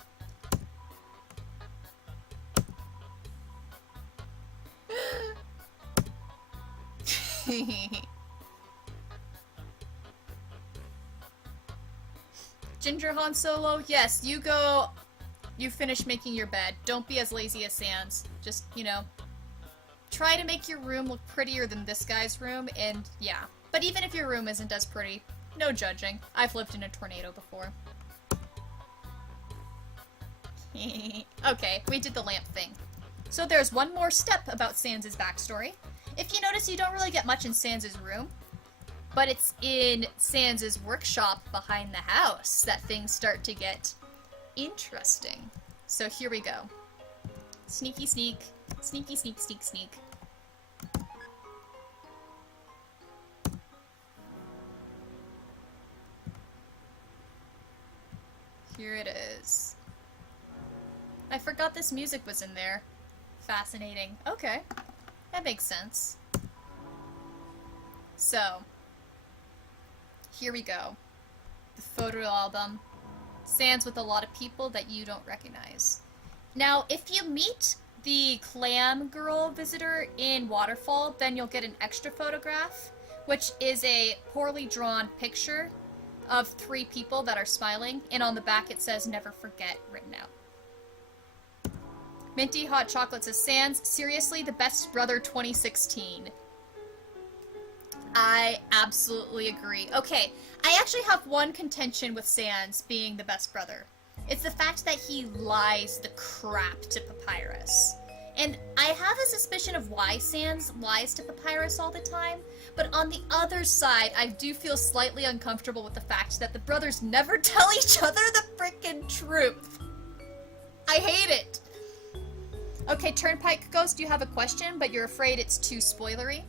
Ginger Han Solo, yes, you go, you finish making your bed. Don't be as lazy as Sans. Just, you know, try to make your room look prettier than this guy's room, and yeah. But even if your room isn't as pretty, no judging. I've lived in a tornado before. Okay, we did the lamp thing. So there's one more step about Sans' backstory. If you notice, you don't really get much in Sans' room. But it's in Sans' workshop behind the house that things start to get interesting. So here we go. Sneaky sneak. Sneaky sneak sneak sneak. Here it is. I forgot this music was in there. Fascinating. Okay. That makes sense. So, here we go. The photo album. Sans with a lot of people that you don't recognize. Now, if you meet the clam girl visitor in Waterfall, then you'll get an extra photograph, which is a poorly drawn picture of 3 people that are smiling, and on the back it says "Never Forget" written out. Minty Hot Chocolate says, Sans, seriously, the best brother 2016. I absolutely agree. Okay, I actually have one contention with Sans being the best brother. It's the fact that he lies the crap to Papyrus. And I have a suspicion of why Sans lies to Papyrus all the time, but on the other side, I do feel slightly uncomfortable with the fact that the brothers never tell each other the frickin' truth. I hate it. Okay, Turnpike Ghost, you have a question, but you're afraid it's too spoilery.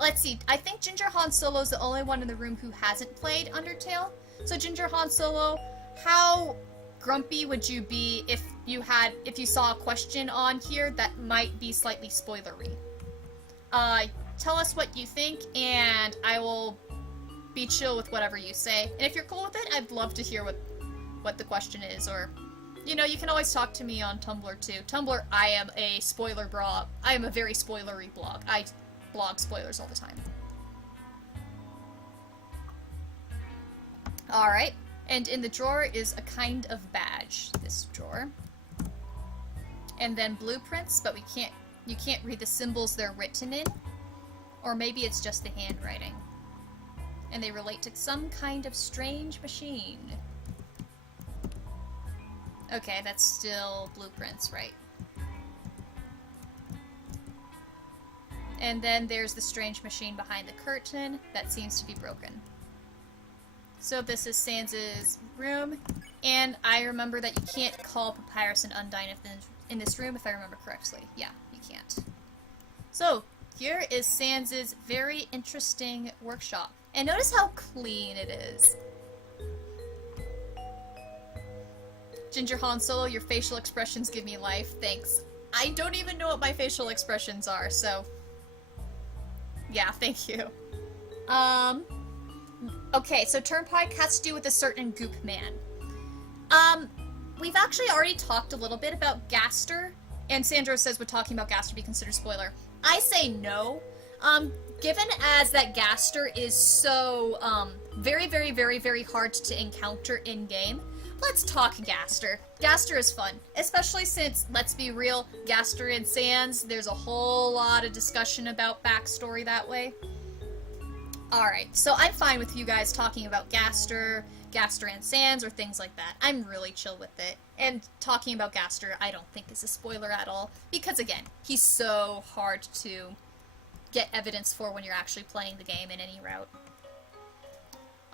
Let's see, I think Ginger Han Solo's the only one in the room who hasn't played Undertale. So Ginger Han Solo, how grumpy would you be if you saw a question on here that might be slightly spoilery? Tell us what you think, and I will be chill with whatever you say. And if you're cool with it, I'd love to hear what the question is, or, you know, you can always talk to me on Tumblr too. Tumblr, I am a spoiler blog. I am a very spoilery blog. I blog spoilers all the time. Alright, and in the drawer is a kind of badge, this drawer. And then blueprints, but you can't read the symbols they're written in. Or maybe it's just the handwriting. And they relate to some kind of strange machine. Okay, that's still blueprints, right? And then there's the strange machine behind the curtain that seems to be broken. So this is Sans' room, and I remember that you can't call Papyrus and Undyne in this room, if I remember correctly. Yeah, you can't. So, here is Sans' very interesting workshop. And notice how clean it is. Ginger Han Solo, your facial expressions give me life. Thanks. I don't even know what my facial expressions are, so... yeah, thank you. Okay, so Turnpike has to do with a certain goop man. We've actually already talked a little bit about Gaster, and Sandro says would talking about Gaster be considered spoiler. I say no. Given as that Gaster is so, very, very, very, very hard to encounter in-game, let's talk Gaster. Gaster is fun, especially since, let's be real, Gaster and Sans, there's a whole lot of discussion about backstory that way. Alright, so I'm fine with you guys talking about Gaster and Sans, or things like that. I'm really chill with it. And talking about Gaster, I don't think is a spoiler at all, because again, he's so hard to get evidence for when you're actually playing the game in any route.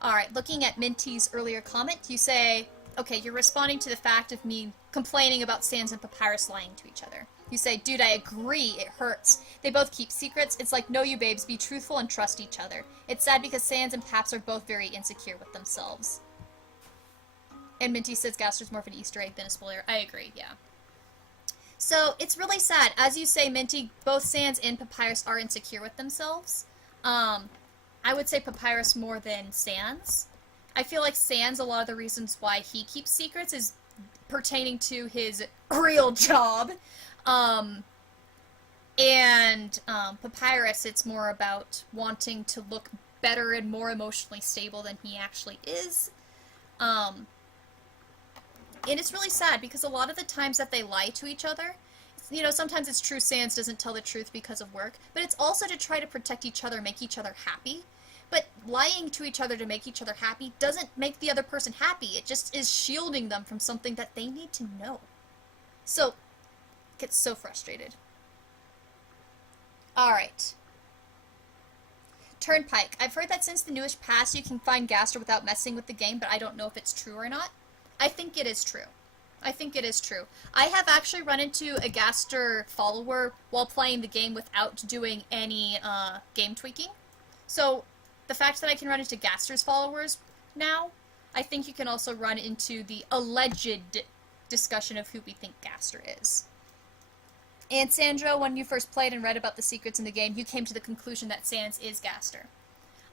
Alright, looking at Minty's earlier comment, you say, okay, you're responding to the fact of me complaining about Sans and Papyrus lying to each other. You say, dude, I agree, it hurts. They both keep secrets. It's like, no, you babes, be truthful and trust each other. It's sad because Sans and Paps are both very insecure with themselves. And Minty says Gaster's more of an Easter egg than a spoiler. I agree, yeah. So, it's really sad. As you say, Minty, both Sans and Papyrus are insecure with themselves. I would say Papyrus more than Sans. I feel like Sans, a lot of the reasons why he keeps secrets is pertaining to his real job. Papyrus, it's more about wanting to look better and more emotionally stable than he actually is. And it's really sad because a lot of the times that they lie to each other, you know, sometimes it's true Sans doesn't tell the truth because of work, but it's also to try to protect each other, make each other happy. But lying to each other to make each other happy doesn't make the other person happy. It just is shielding them from something that they need to know. So, gets so frustrated. Alright. Turnpike. I've heard that since the newish past you can find Gaster without messing with the game, but I don't know if it's true or not. I think it is true. I think it is true. I have actually run into a Gaster follower while playing the game without doing any game tweaking. So the fact that I can run into Gaster's followers now, I think you can also run into the alleged discussion of who we think Gaster is. And Sandro, when you first played and read about the secrets in the game, you came to the conclusion that Sans is Gaster.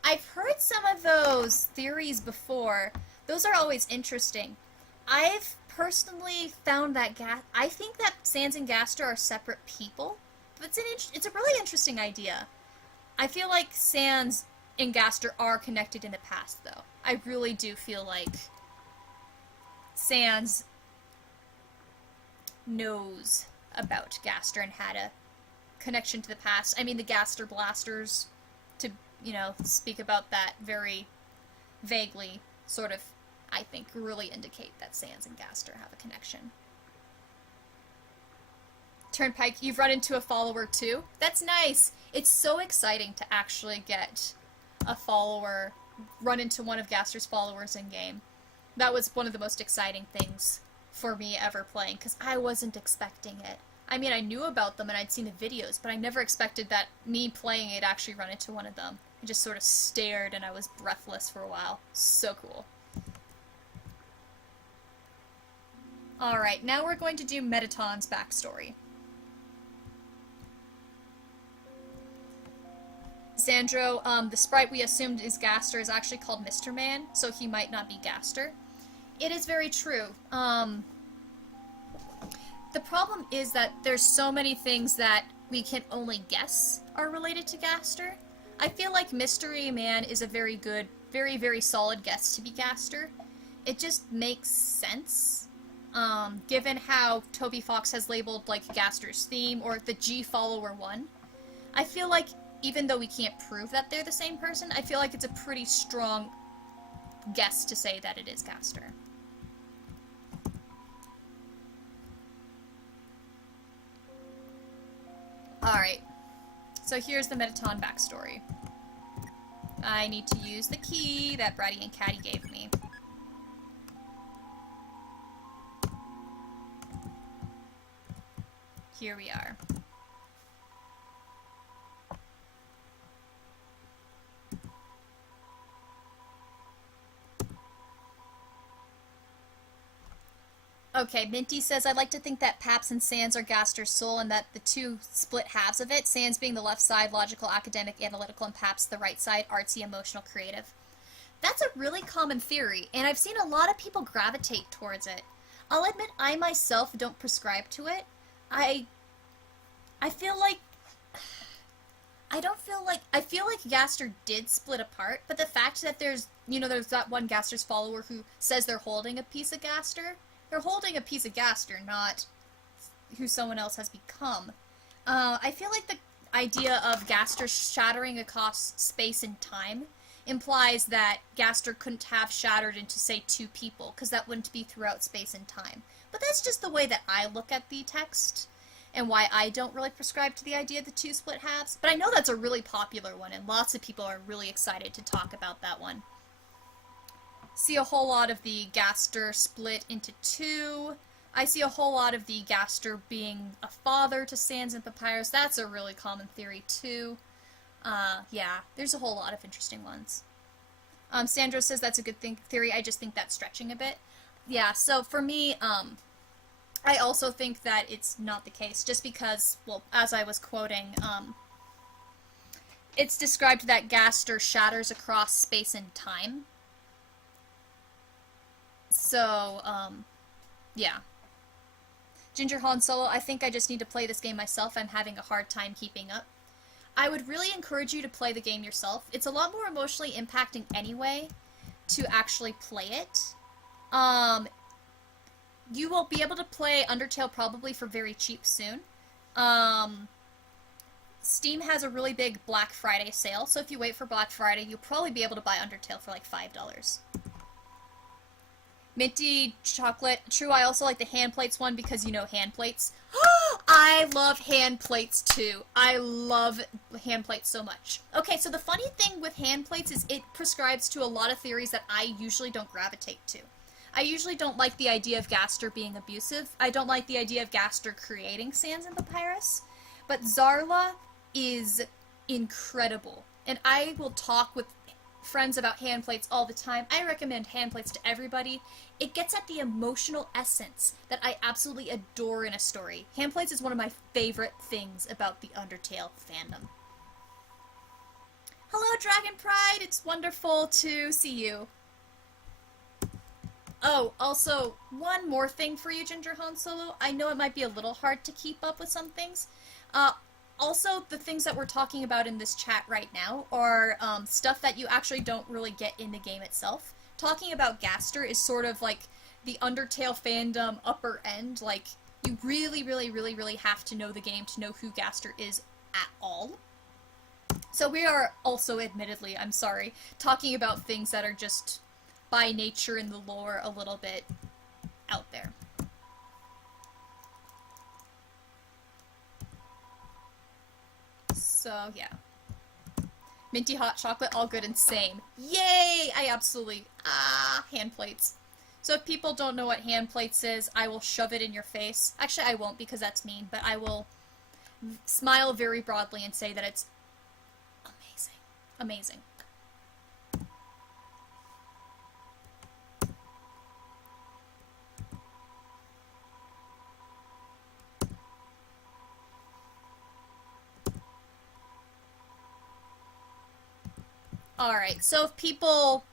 I've heard some of those theories before. Those are always interesting. I've personally found that I think that Sans and Gaster are separate people. But it's a really interesting idea. I feel like Sans and Gaster are connected in the past, though. I really do feel like Sans knows about Gaster and had a connection to the past. I mean, the Gaster blasters, to, you know, speak about that very vaguely, sort of, I think, really indicate that Sans and Gaster have a connection. Turnpike, you've run into a follower too? That's nice! It's so exciting to actually get a follower, run into one of Gaster's followers in-game. That was one of the most exciting things for me ever playing, because I wasn't expecting it. I mean, I knew about them and I'd seen the videos, but I never expected that me playing it actually run into one of them. I just sort of stared and I was breathless for a while. So cool. Alright, now we're going to do Mettaton's backstory. Sandro, the sprite we assumed is Gaster is actually called Mr. Man, so he might not be Gaster. It is very true. The problem is that there's so many things that we can only guess are related to Gaster. I feel like Mystery Man is a very good, very, very solid guess to be Gaster. It just makes sense, given how Toby Fox has labeled, like, Gaster's theme, or the G Follower 1. I feel like, even though we can't prove that they're the same person, I feel like it's a pretty strong guess to say that it is Gaster. Alright, so here's the Mettaton backstory. I need to use the key that Bratty and Caddy gave me. Here we are. Okay, Minty says, I'd like to think that Paps and Sans are Gaster's soul and that the two split halves of it, Sans being the left side, logical, academic, analytical, and Paps the right side, artsy, emotional, creative. That's a really common theory, and I've seen a lot of people gravitate towards it. I'll admit I myself don't prescribe to it. I feel like... I feel like Gaster did split apart, but the fact that there's that one Gaster's follower who says they're holding a piece of Gaster... They're holding a piece of Gaster, not who someone else has become. I feel like the idea of Gaster shattering across space and time implies that Gaster couldn't have shattered into, say, two people, because that wouldn't be throughout space and time. But that's just the way that I look at the text, and why I don't really prescribe to the idea of the two split halves. But I know that's a really popular one, and lots of people are really excited to talk about that one. See a whole lot of the Gaster split into two. I see a whole lot of the Gaster being a father to Sans and Papyrus. That's a really common theory, too. Yeah, there's a whole lot of interesting ones. Sandro says that's a good theory. I just think that's stretching a bit. Yeah, so for me, I also think that it's not the case, just because, well, as I was quoting, it's described that Gaster shatters across space and time. So, yeah. Ginger Han Solo, I think I just need to play this game myself. I'm having a hard time keeping up. I would really encourage you to play the game yourself. It's a lot more emotionally impacting anyway to actually play it. You will be able to play Undertale probably for very cheap soon. Steam has a really big Black Friday sale, so if you wait for Black Friday, you'll probably be able to buy Undertale for like $5. Minty chocolate. True, I also like the hand plates one because, you know, hand plates. I love hand plates too. I love hand plates so much. Okay, so the funny thing with hand plates is it prescribes to a lot of theories that I usually don't gravitate to. I usually don't like the idea of Gaster being abusive. I don't like the idea of Gaster creating sands and papyrus. But Zarla is incredible. And I will talk with friends about hand plates all the time. I recommend hand plates to everybody. It gets at the emotional essence that I absolutely adore in a story. Hand plates is one of my favorite things about the Undertale fandom. Hello, Dragon Pride! It's wonderful to see you. Oh, also, one more thing for you, Ginger Han Solo. I know it might be a little hard to keep up with some things. Also, the things that we're talking about in this chat right now are stuff that you actually don't really get in the game itself. Talking about Gaster is sort of like the Undertale fandom upper end. Like, you really, really, really, really have to know the game to know who Gaster is at all. So we are also, admittedly, I'm sorry, talking about things that are just by nature in the lore a little bit out there. So, yeah. Minty hot chocolate, all good and same. Yay! I absolutely... hand plates. So if people don't know what hand plates is, I will shove it in your face. Actually, I won't because that's mean, but I will smile very broadly and say that it's amazing. Amazing. Alright, so if people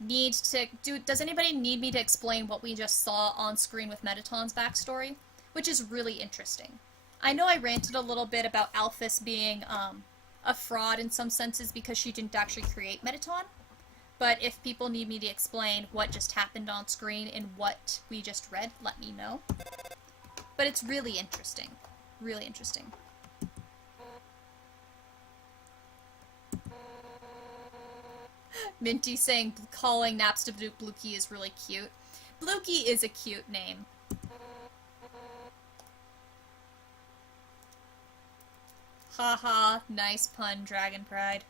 need to does anybody need me to explain what we just saw on screen with Mettaton's backstory? Which is really interesting. I know I ranted a little bit about Alphys being a fraud in some senses because she didn't actually create Mettaton, but if people need me to explain what just happened on screen and what we just read, let me know. But it's really interesting. Really interesting. Minty saying calling Napster Blukey is really cute. Blukey is a cute name. Haha, nice pun, Dragon Pride.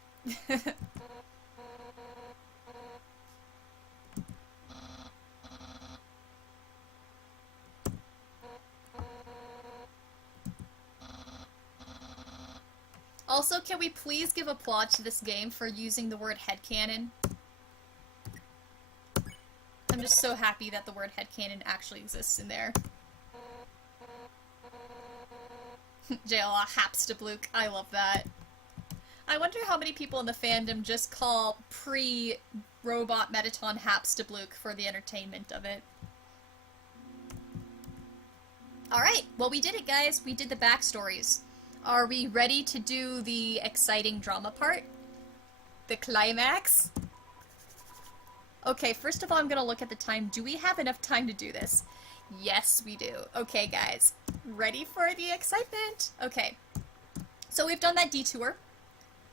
Also, can we please give applaud to this game for using the word headcanon? I'm just so happy that the word headcanon actually exists in there. JLA Hapstabluke, I love that. I wonder how many people in the fandom just call pre-robot Mettaton Hapstabluke for the entertainment of it. Alright, well we did it guys, we did the backstories. Are we ready to do the exciting drama part? The climax? Okay, first of all I'm gonna look at the time. Do we have enough time to do this? Yes, we do. Okay, guys. Ready for the excitement? Okay. So we've done that detour.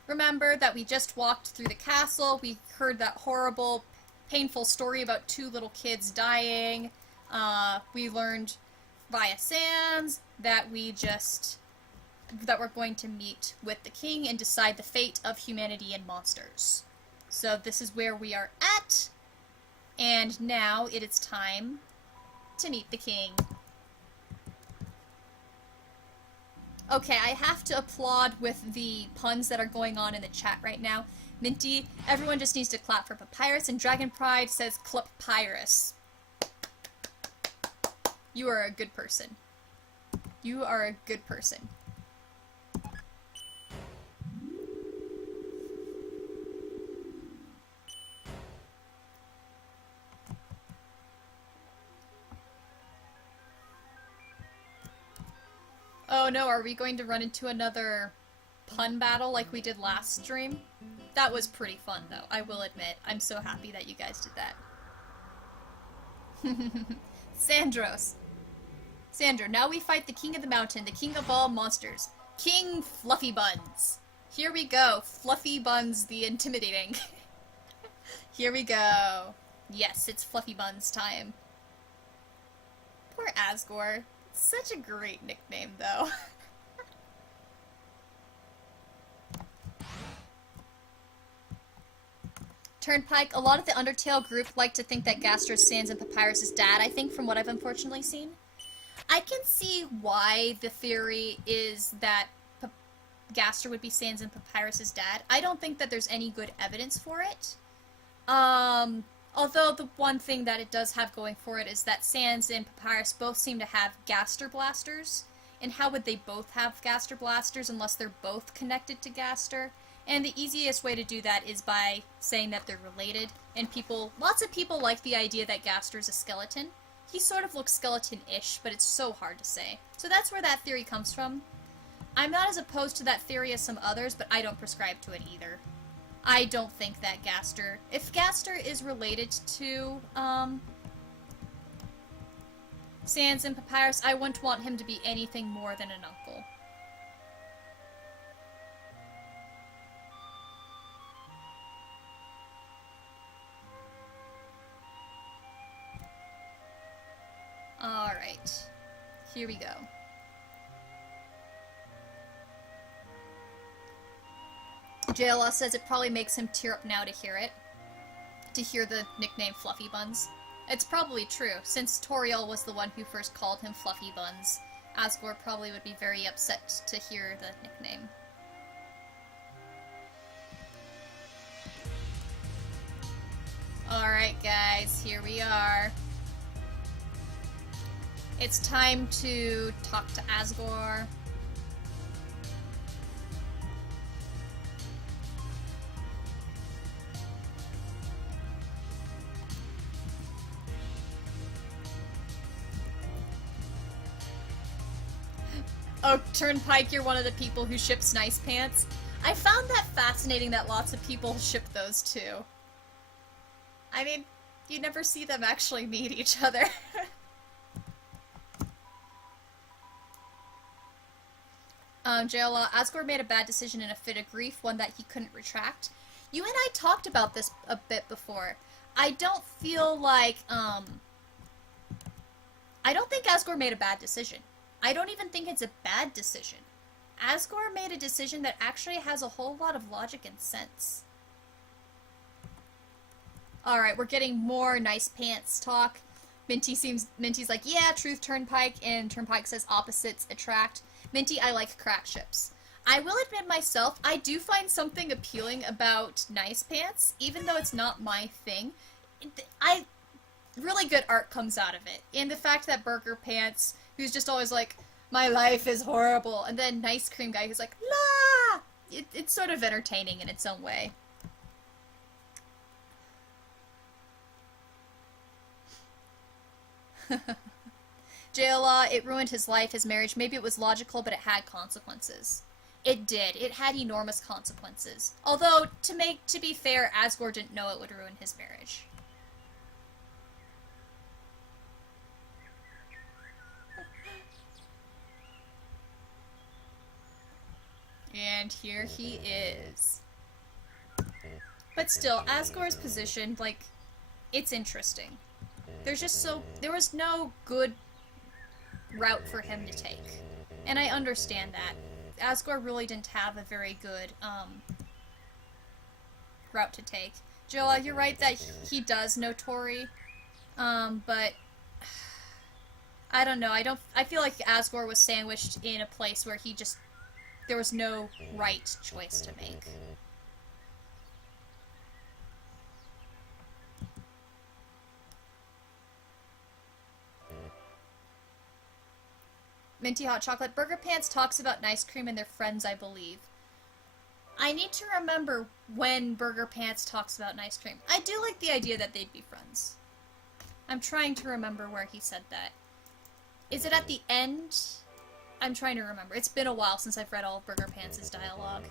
Remember that we just walked through the castle. We heard that horrible, painful story about two little kids dying. We learned via Sans that we're going to meet with the king and decide the fate of humanity and monsters. So this is where we are at. And now it is time to meet the king. Okay, I have to applaud with the puns that are going on in the chat right now. Minty, everyone just needs to clap for Papyrus, and Dragon Pride says Papyrus. You are a good person. You are a good person. Oh no, are we going to run into another pun battle like we did last stream? That was pretty fun though, I will admit. I'm so happy that you guys did that. Sandros. Sandro, now we fight the king of the mountain, the king of all monsters. King Fluffy Buns. Here we go, Fluffy Buns the Intimidating. Here we go. Yes, it's Fluffy Buns time. Poor Asgore. Such a great nickname, though. Turnpike, a lot of the Undertale group like to think that Gaster is Sans and Papyrus' dad, I think, from what I've unfortunately seen. I can see why the theory is that Gaster would be Sans and Papyrus' dad. I don't think that there's any good evidence for it. Although the one thing that it does have going for it is that Sans and Papyrus both seem to have Gaster blasters. And how would they both have Gaster blasters unless they're both connected to Gaster? And the easiest way to do that is by saying that they're related. And lots of people like the idea that Gaster's a skeleton. He sort of looks skeleton-ish, but it's so hard to say. So that's where that theory comes from. I'm not as opposed to that theory as some others, but I don't prescribe to it either. I don't think that Gaster... If Gaster is related to, Sans and Papyrus, I wouldn't want him to be anything more than an uncle. Alright. Here we go. JLS says it probably makes him tear up now to hear it. To hear the nickname Fluffy Buns. It's probably true, since Toriel was the one who first called him Fluffy Buns. Asgore probably would be very upset to hear the nickname. Alright guys, here we are. It's time to talk to Asgore. Oh, Turnpike, you're one of the people who ships Nice Pants. I found that fascinating that lots of people ship those too. I mean, you never see them actually meet each other. JLA, Asgore made a bad decision in a fit of grief, one that he couldn't retract. You and I talked about this a bit before. I don't feel like, I don't think Asgore made a bad decision. I don't even think it's a bad decision. Asgore made a decision that actually has a whole lot of logic and sense. Alright, we're getting more Nice Pants talk. Minty's like, yeah, truth, Turnpike, and Turnpike says opposites attract. Minty, I like crack ships. I will admit myself, I do find something appealing about Nice Pants, even though it's not my thing. Really good art comes out of it. And the fact that Burger Pants, who's just always like, my life is horrible, and then Nice Cream Guy who's like, la! It's sort of entertaining in its own way. JLA, it ruined his life, his marriage. Maybe it was logical, but it had consequences. It did. It had enormous consequences. Although, to be fair, Asgore didn't know it would ruin his marriage. And here he is. But still, Asgore's position, like, it's interesting. There was no good route for him to take. And I understand that. Asgore really didn't have a very good, route to take. Joa, you're right that he does know Tori, but I don't know, I feel like Asgore was sandwiched in a place where there was no right choice to make. Minty Hot Chocolate. Burger Pants talks about Nice Cream and their friends, I believe. I need to remember when Burger Pants talks about Nice Cream. I do like the idea that they'd be friends. I'm trying to remember where he said that. Is it at the end? I'm trying to remember. It's been a while since I've read all of Burger Pants' dialogue.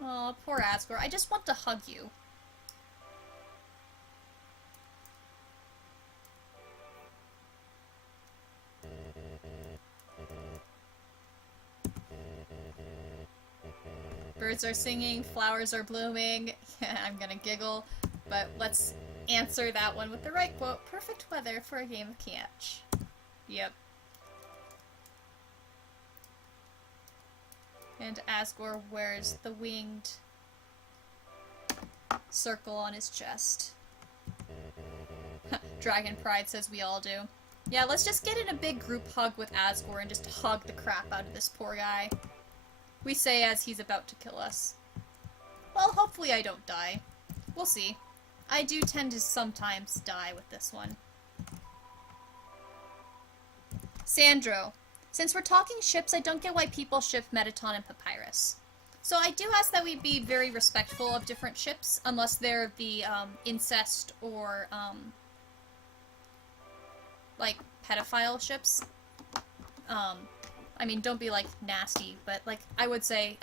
Aw, poor Asgore. I just want to hug you. Birds are singing, flowers are blooming. I'm gonna giggle, but let's answer that one with the right quote. Perfect weather for a game of catch. Yep. And Asgore wears the winged circle on his chest. Dragon Pride says we all do. Yeah, let's just get in a big group hug with Asgore and just hug the crap out of this poor guy. We say as he's about to kill us. Well, hopefully I don't die. We'll see. I do tend to sometimes die with this one. Sandro. Since we're talking ships, I don't get why people ship Metaton and Papyrus. So I do ask that we be very respectful of different ships, unless they're the, incest or, like, pedophile ships. I mean, don't be, like, nasty, but, like, I would say,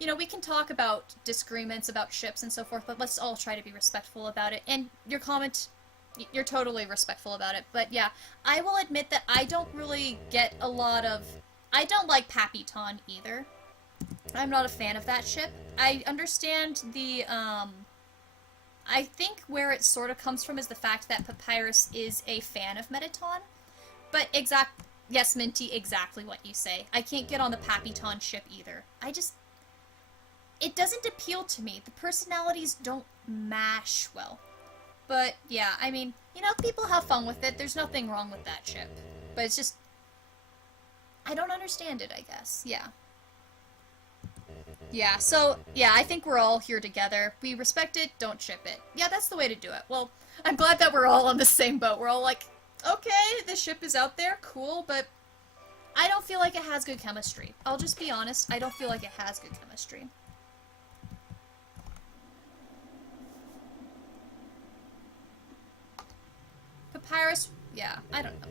you know, we can talk about disagreements about ships and so forth, but let's all try to be respectful about it. And your comment, you're totally respectful about it. But yeah, I will admit that I don't really get a lot of... I don't like Papiton either. I'm not a fan of that ship. I understand the, I think where it sort of comes from is the fact that Papyrus is a fan of Metaton. But yes, Minty, exactly what you say. I can't get on the Papiton ship either. It doesn't appeal to me. The personalities don't mash well. But, yeah, I mean, you know, people have fun with it. There's nothing wrong with that ship. But it's just... I don't understand it, I guess. Yeah. Yeah, so, yeah, I think we're all here together. We respect it, don't ship it. Yeah, that's the way to do it. Well, I'm glad that we're all on the same boat. We're all like, okay, this ship is out there, cool, but I don't feel like it has good chemistry. I'll just be honest, I don't feel like it has good chemistry. Papyrus, yeah, I don't know.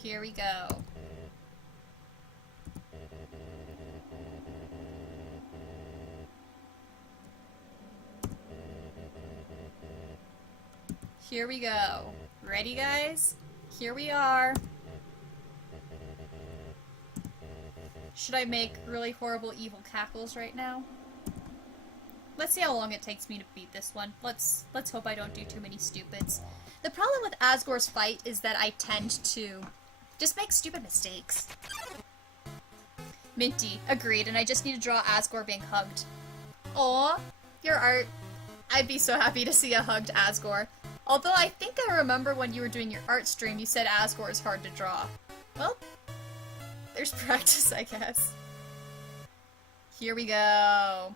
Here we go. Here we go. Ready, guys? Here we are. Should I make really horrible evil cackles right now? Let's see how long it takes me to beat this one. Let's hope I don't do too many stupids. The problem with Asgore's fight is that I tend to just make stupid mistakes. Minty, agreed, and I just need to draw Asgore being hugged. Aw, your art. I'd be so happy to see a hugged Asgore. Although I think I remember when you were doing your art stream, you said Asgore is hard to draw. Well, there's practice, I guess. Here we go.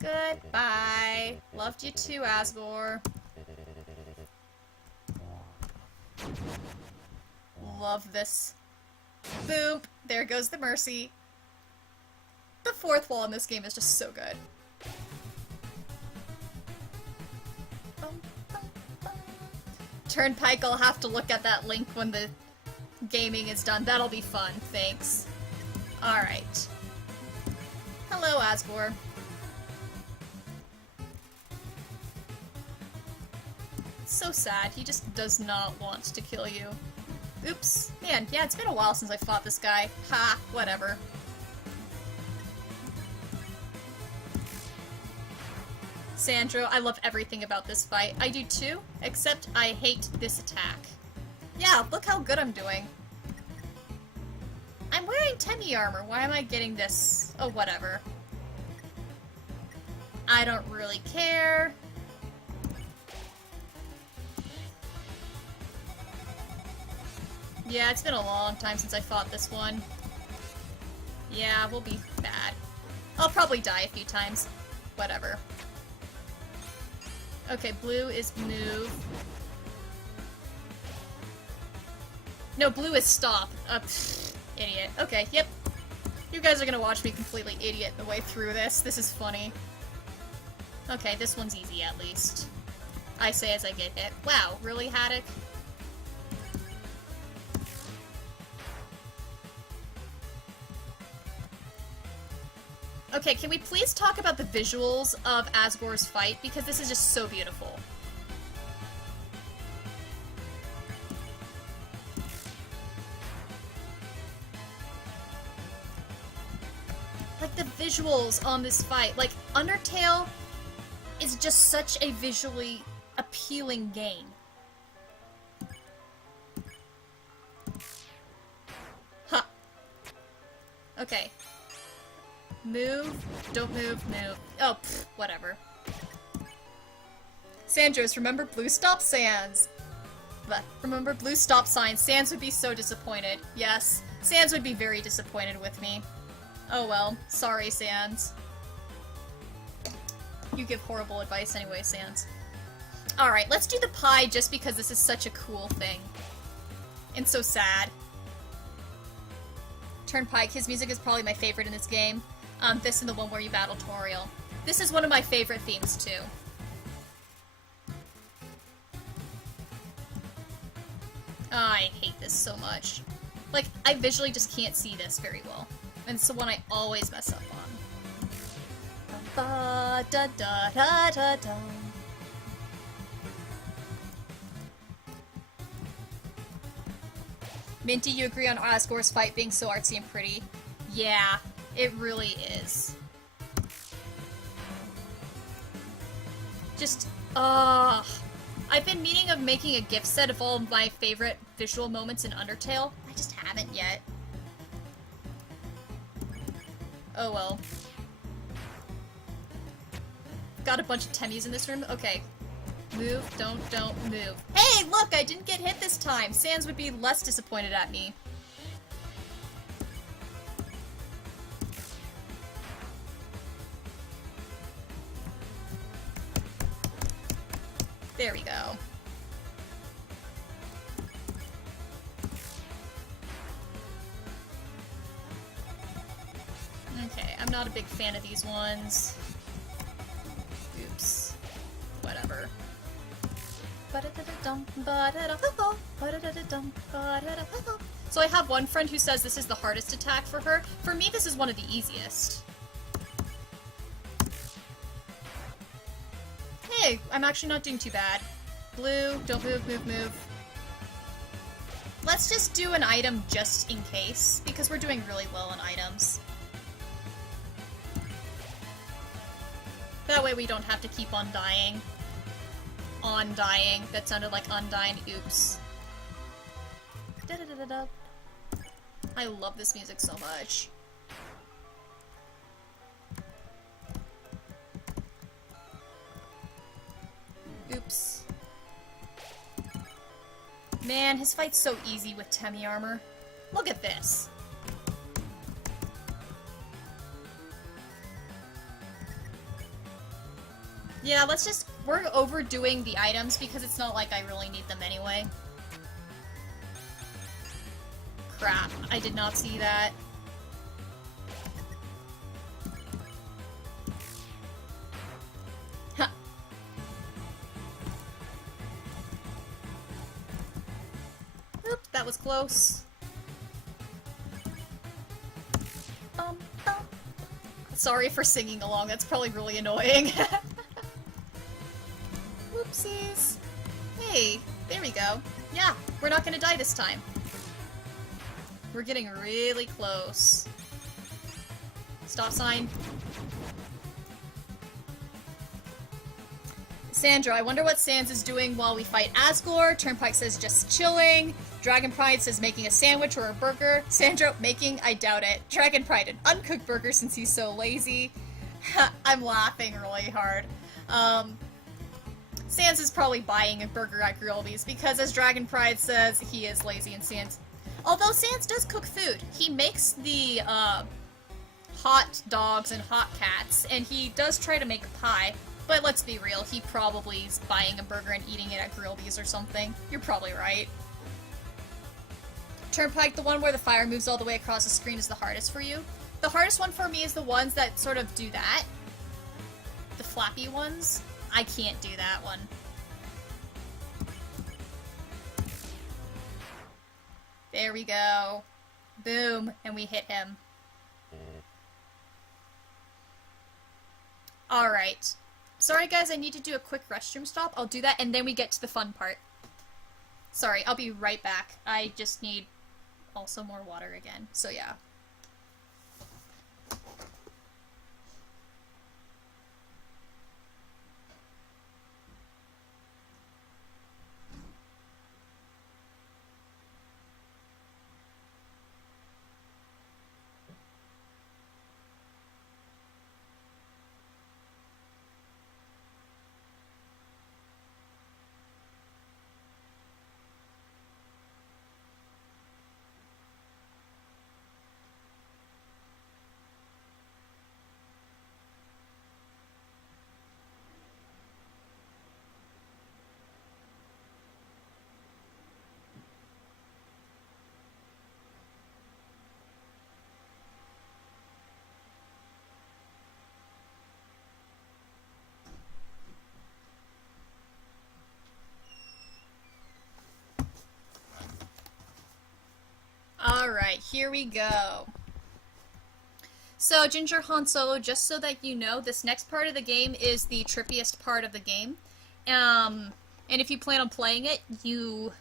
Goodbye. Loved you too, Asgore. Love this. Boop. There goes the mercy. The fourth wall in this game is just so good. Turnpike, I'll have to look at that link when the gaming is done. That'll be fun. Thanks. Alright. Hello, Asgore. So sad. He just does not want to kill you. Oops. Man, yeah, it's been a while since I fought this guy. Ha, whatever. Sandro, I love everything about this fight. I do too, except I hate this attack. Yeah, look how good I'm doing. I'm wearing Temi armor. Why am I getting this? Oh, whatever. I don't really care. Yeah, it's been a long time since I fought this one. Yeah, we'll be bad. I'll probably die a few times. Whatever. Okay, blue is move. No, blue is stop. Idiot. Okay, yep. You guys are gonna watch me completely idiot the way through this. This is funny. Okay, this one's easy at least. I say as I get hit. Wow, really, Haddock? Okay, can we please talk about the visuals of Asgore's fight? Because this is just so beautiful. Like, the visuals on this fight. Like, Undertale is just such a visually appealing game. Huh. Okay. Move. Don't move. Move. Oh, pfft, whatever. Sandros, remember blue stop Sans? But remember blue stop signs. Sans would be so disappointed. Yes. Sans would be very disappointed with me. Oh well. Sorry, Sans. You give horrible advice anyway, Sans. Alright, let's do the pie just because this is such a cool thing. And so sad. Turnpike, his music is probably my favorite in this game. This and the one where you battle Toriel. This is one of my favorite themes, too. Oh, I hate this so much. Like, I visually just can't see this very well. And it's the one I always mess up on. Ba da da da da da. Minty, you agree on Asgore's fight being so artsy and pretty? Yeah, it really is. Just, I've been meaning of making a gift set of all of my favorite visual moments in Undertale. I just haven't yet. Oh well. Got a bunch of Temmies in this room? Okay. Move, don't move. Hey, look! I didn't get hit this time! Sans would be less disappointed at me. There we go. Okay, I'm not a big fan of these ones. Oops. Whatever. So I have one friend who says this is the hardest attack for her. For me, this is one of the easiest. Hey, I'm actually not doing too bad. Blue, don't move, move, move. Let's just do an item just in case, because we're doing really well on items. That way we don't have to keep on dying. On dying. That sounded like undying. Oops. Da -da -da -da -da. I love this music so much. Oops. Man, his fight's so easy with Temmie armor. Look at this. Yeah, let's just... We're overdoing the items because it's not like I really need them anyway. Crap, I did not see that. Huh. Oop, that was close. Sorry for singing along, that's probably really annoying. Whoopsies. Hey, there we go. Yeah, we're not gonna die this time. We're getting really close. Stop sign. Sandra, I wonder what Sans is doing while we fight Asgore. Turnpike says just chilling. Dragon Pride says making a sandwich or a burger. Sandra, making, I doubt it. Dragon Pride, an uncooked burger since he's so lazy. I'm laughing really hard. Sans is probably buying a burger at Grillby's because, as Dragon Pride says, he is lazy and Sans... Although Sans does cook food. He makes the, hot dogs and hot cats, and he does try to make a pie. But let's be real, he probably is buying a burger and eating it at Grillby's or something. You're probably right. Turnpike, the one where the fire moves all the way across the screen is the hardest for you. The hardest one for me is the ones that sort of do that. The flappy ones. I can't do that one. There we go. Boom, and we hit him. Alright. Sorry guys, I need to do a quick restroom stop. I'll do that and then we get to the fun part. Sorry, I'll be right back. I just need also more water again. So yeah. Alright, here we go. So, Ginger Han Solo, just so that you know, this next part of the game is the trippiest part of the game. And if you plan on playing it, you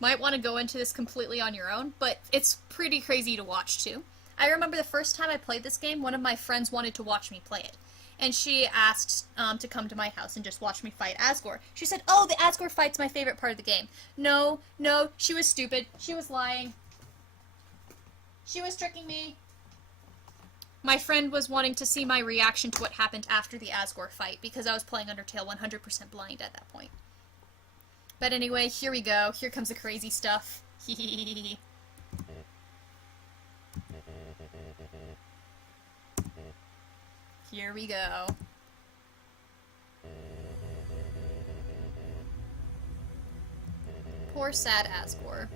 might want to go into this completely on your own, but it's pretty crazy to watch too. I remember the first time I played this game, one of my friends wanted to watch me play it. And she asked to come to my house and just watch me fight Asgore. She said, oh, the Asgore fight's my favorite part of the game. No, she was stupid. She was lying. She was tricking me. My friend was wanting to see my reaction to what happened after the Asgore fight, because I was playing Undertale 100% blind at that point. But anyway, here we go. Here comes the crazy stuff. Here we go. Poor sad Asgore.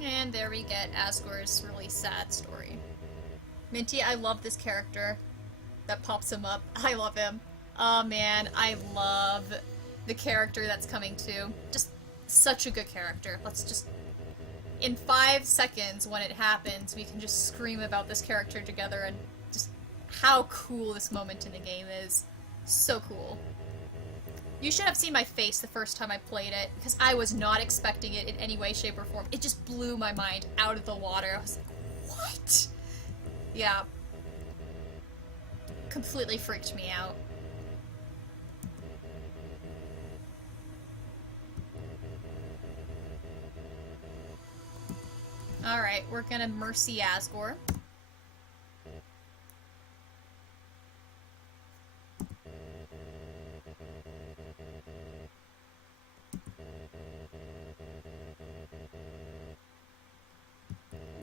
And there we get Asgore's really sad story. Minty, I love this character that pops him up. I love him. Oh man, I love the character that's coming too. Just such a good character. Let's just... In 5 seconds when it happens, we can just scream about this character together and just how cool this moment in the game is. So cool. You should have seen my face the first time I played it, because I was not expecting it in any way, shape, or form. It just blew my mind out of the water. I was like, what? Yeah. Completely freaked me out. Alright, we're gonna mercy Asgore.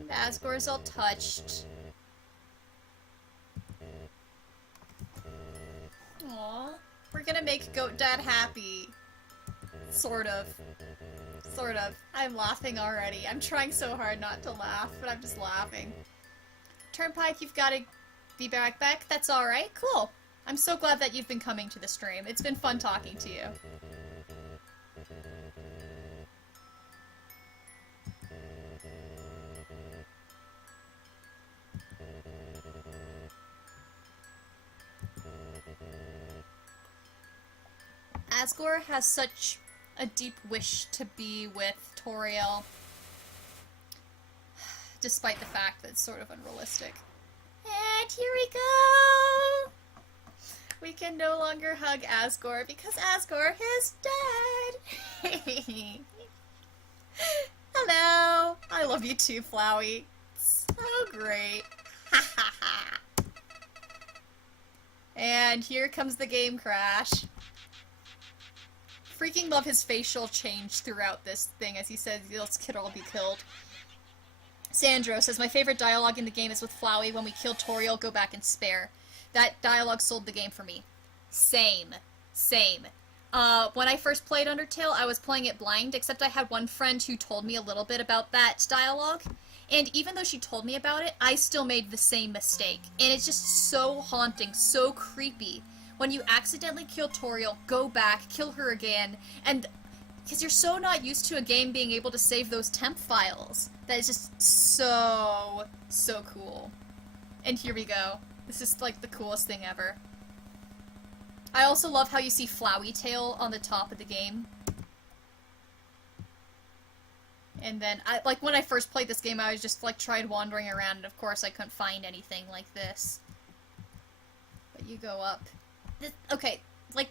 Asgore's all touched. Aww. We're gonna make Goat Dad happy. Sort of. Sort of. I'm laughing already. I'm trying so hard not to laugh, but I'm just laughing. Turnpike, you've gotta be back. That's alright. Cool. I'm so glad that you've been coming to the stream. It's been fun talking to you. Asgore has such a deep wish to be with Toriel, despite the fact that it's sort of unrealistic. And here we go! We can no longer hug Asgore because Asgore is dead! Hello! I love you too, Flowey. So great. And here comes the game crash. freaking love his facial change throughout this thing as he says, "This kid will all be killed." Sandro says, "My favorite dialogue in the game is with Flowey when we kill Toriel, go back and spare. That dialogue sold the game for me." Same. Same. When I first played Undertale, I was playing it blind, except I had one friend who told me a little bit about that dialogue. And even though she told me about it, I still made the same mistake. And it's just so haunting, so creepy. When you accidentally kill Toriel, go back, kill her again, and because you're so not used to a game being able to save those temp files. That is just so cool. And here we go. This is like the coolest thing ever. I also love how you see Flowey tail on the top of the game. And then, when I first played this game, I was just, tried wandering around, and of course I couldn't find anything like this. But you go up. Okay,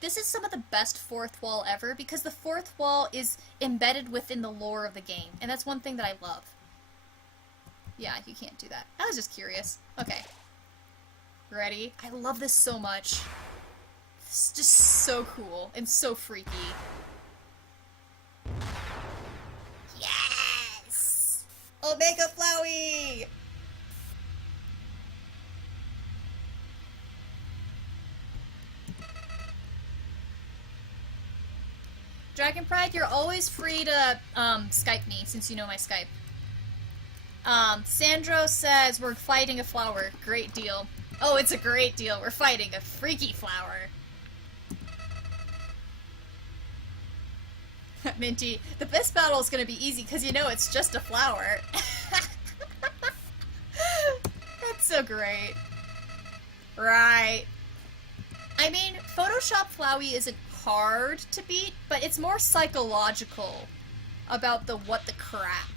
this is some of the best fourth wall ever, because the fourth wall is embedded within the lore of the game, and that's one thing that I love. Yeah, you can't do that. I was just curious. Okay. Ready? I love this so much. It's just so cool, and so freaky. Yes! Omega Flowey! Dragon Pride, you're always free to, Skype me, since you know my Skype. Sandro says, "We're fighting a flower." Great deal. Oh, it's a great deal. We're fighting a freaky flower. Minty, the best battle is gonna be easy, because you know it's just a flower. That's so great. Right. I mean, Photoshop Flowey isn't hard to beat, but it's more psychological about the what the crap.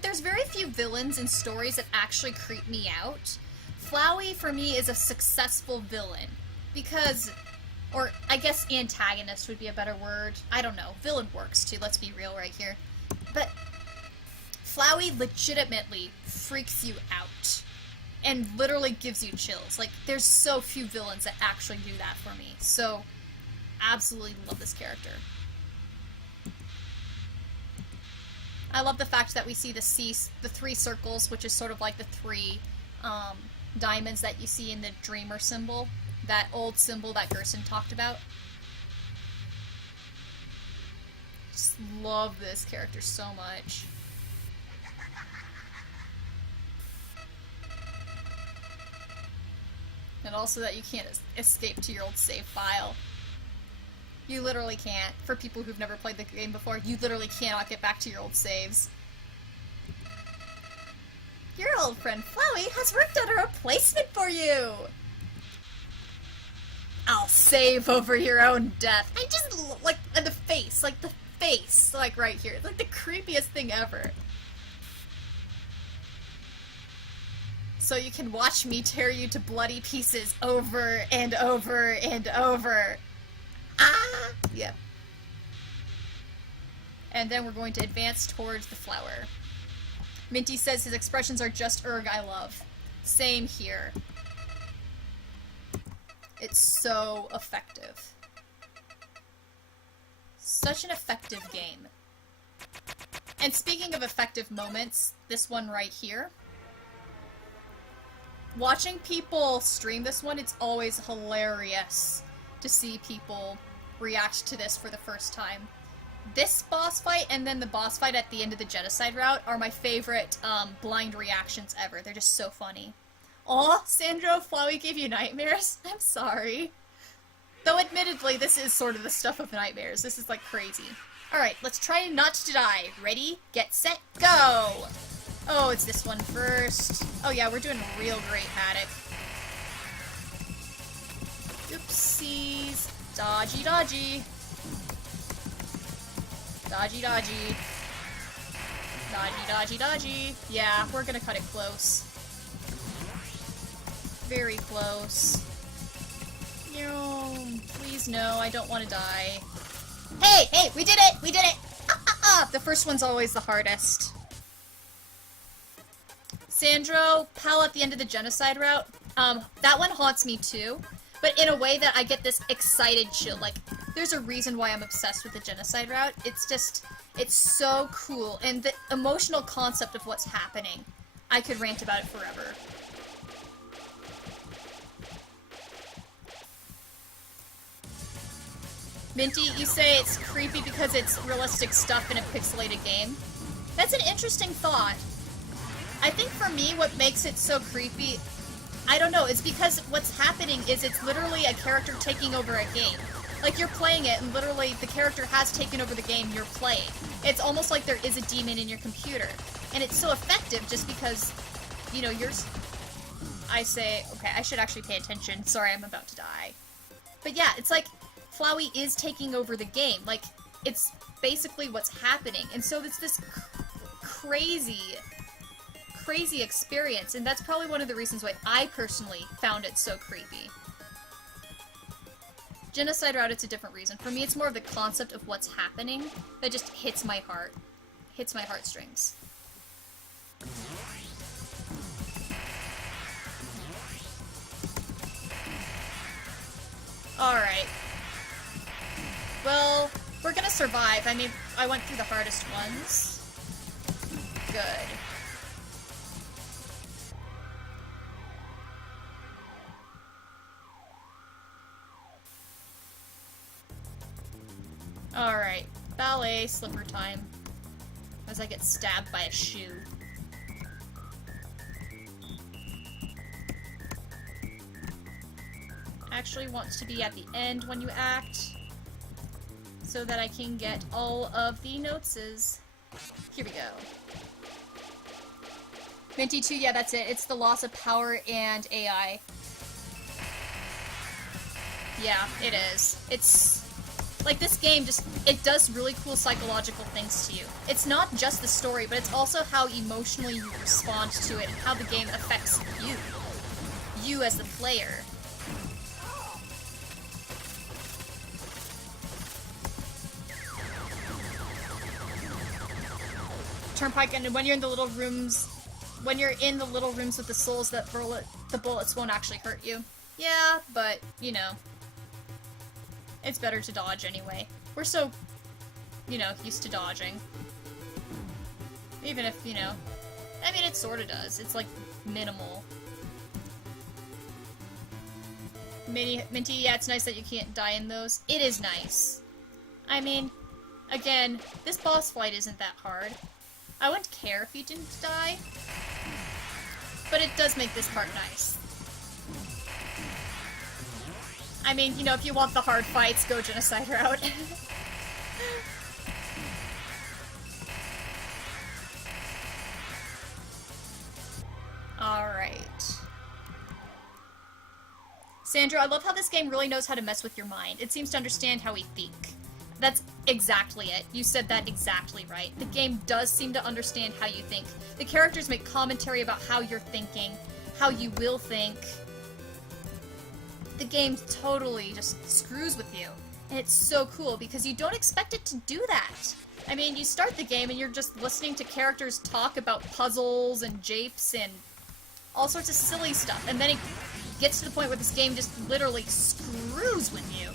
There's very few villains in stories that actually creep me out. Flowey, for me, is a successful villain. Because, or I guess antagonist would be a better word. I don't know. Villain works, too. Let's be real right here. But Flowey legitimately freaks you out. And literally gives you chills. There's so few villains that actually do that for me. So, absolutely love this character. I love the fact that we see the three circles, which is sort of like the three diamonds that you see in the Dreamer symbol. That old symbol that Gerson talked about. Just love this character so much. And also that you can't escape to your old save file. You literally can't. For people who've never played the game before, you literally cannot get back to your old saves. Your old friend Flowey has worked on a replacement for you! I'll save over your own death. I just, and the face, right here. It's the creepiest thing ever. So you can watch me tear you to bloody pieces over and over and over. Ah! Yep. And then we're going to advance towards the flower. Minty says his expressions are just erg I love. Same here. It's so effective. Such an effective game. And speaking of effective moments, this one right here. Watching people stream this one, it's always hilarious to see people react to this for the first time. This boss fight and then the boss fight at the end of the genocide route are my favorite blind reactions ever. They're just so funny. Aw, Sandro, Flowey gave you nightmares? I'm sorry. Though admittedly, this is sort of the stuff of nightmares. This is crazy. Alright, let's try not to die. Ready, get set, go! Oh, it's this one first. Oh yeah, we're doing real great Haddock. Oopsies. Dodgy, dodgy. Dodgy, dodgy. Dodgy, dodgy, dodgy. Yeah, we're gonna cut it close. Very close. No, please no, I don't want to die. Hey, hey, we did it! We did it! The first one's always the hardest. Sandro, Pal at the end of the genocide route. That one haunts me too, but in a way that I get this excited chill. Like, there's a reason why I'm obsessed with the genocide route. It's just, it's so cool, and the emotional concept of what's happening. I could rant about it forever. Minty, you say it's creepy because it's realistic stuff in a pixelated game. That's an interesting thought. I think for me, what makes it so creepy, I don't know, it's because what's happening is it's literally a character taking over a game. Like, you're playing it, and literally the character has taken over the game you're playing. It's almost like there is a demon in your computer. And it's so effective just because, you know, I say, okay, I should actually pay attention. Sorry, I'm about to die. But yeah, it's like, Flowey is taking over the game. Like, it's basically what's happening. And so it's this crazy experience, and that's probably one of the reasons why I personally found it so creepy. Genocide route, it's a different reason. For me, it's more of the concept of what's happening that just hits my heart. Hits my heartstrings. Alright. Well, we're gonna survive. I mean, I went through the hardest ones. Good. Alright. Ballet slipper time. As I get stabbed by a shoe. Actually wants to be at the end when you act, so that I can get all of the noteses. Here we go. Minty 2, yeah, that's it. It's the loss of power and AI. Yeah, it is. It's... like, this game just, it does really cool psychological things to you. It's not just the story, but it's also how emotionally you respond to it and how the game affects you. You as the player. Turnpike, and when you're in the little rooms with the souls, the bullets won't actually hurt you. Yeah, but, you know. It's better to dodge anyway. We're so, you know, used to dodging. Even if, you know, I mean, it sorta does. It's, like, minimal. Minty, yeah, it's nice that you can't die in those. It is nice. I mean, again, this boss fight isn't that hard. I wouldn't care if you didn't die, but it does make this part nice. I mean, you know, if you want the hard fights, go genocide route. Alright. Sandra, I love how this game really knows how to mess with your mind. It seems to understand how we think. That's exactly it. You said that exactly right. The game does seem to understand how you think. The characters make commentary about how you're thinking, how you will think. The game totally just screws with you. And it's so cool because you don't expect it to do that. I mean, you start the game and you're just listening to characters talk about puzzles and japes and all sorts of silly stuff. And then it gets to the point where this game just literally screws with you.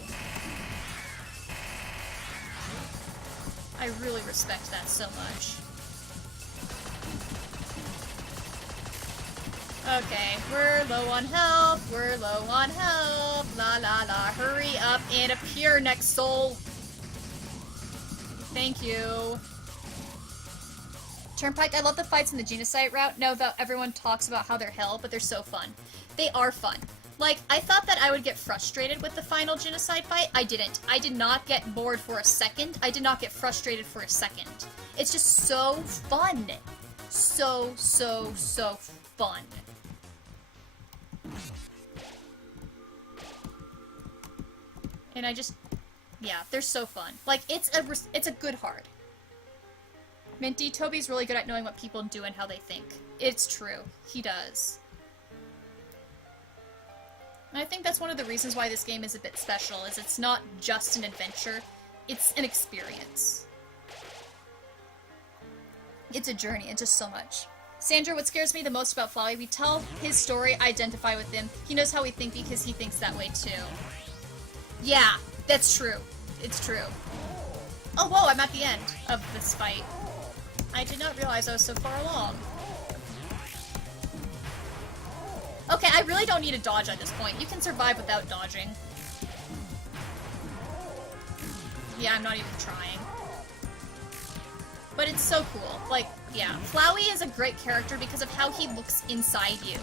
I really respect that so much. Okay, we're low on health, we're low on health, la la la, hurry up and appear, next soul. Thank you. Turnpike, I love the fights in the genocide route. No, that everyone talks about how they're hell, but they're so fun. They are fun. Like, I thought that I would get frustrated with the final genocide fight. I didn't. I did not get bored for a second. I did not get frustrated for a second. It's just so fun. So, so, so fun. And I just, yeah, they're so fun. Like, it's a good hard. Minty, Toby's really good at knowing what people do and how they think. It's true. He does. And I think that's one of the reasons why this game is a bit special, is it's not just an adventure. it's an experience. It's a journey, it's just so much. Sandra, what scares me the most about Flowey, we tell his story, identify with him. He knows how we think because he thinks that way too. Yeah, that's true. It's true. Oh, whoa, I'm at the end of this fight. I did not realize I was so far along. Okay, I really don't need to dodge at this point. You can survive without dodging. Yeah, I'm not even trying. But it's so cool. Like, yeah. Flowey is a great character because of how he looks inside you.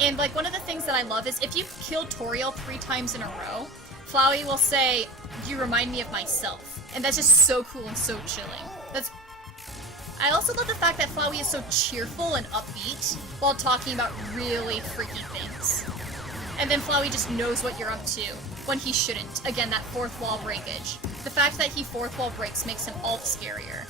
And, like, one of the things that I love is if you kill Toriel 3 times in a row, Flowey will say, "You remind me of myself." And that's just so cool and so chilling. I also love the fact that Flowey is so cheerful and upbeat while talking about really freaky things. And then Flowey just knows what you're up to when he shouldn't. Again, that fourth wall breakage. The fact that he fourth wall breaks makes him all the scarier.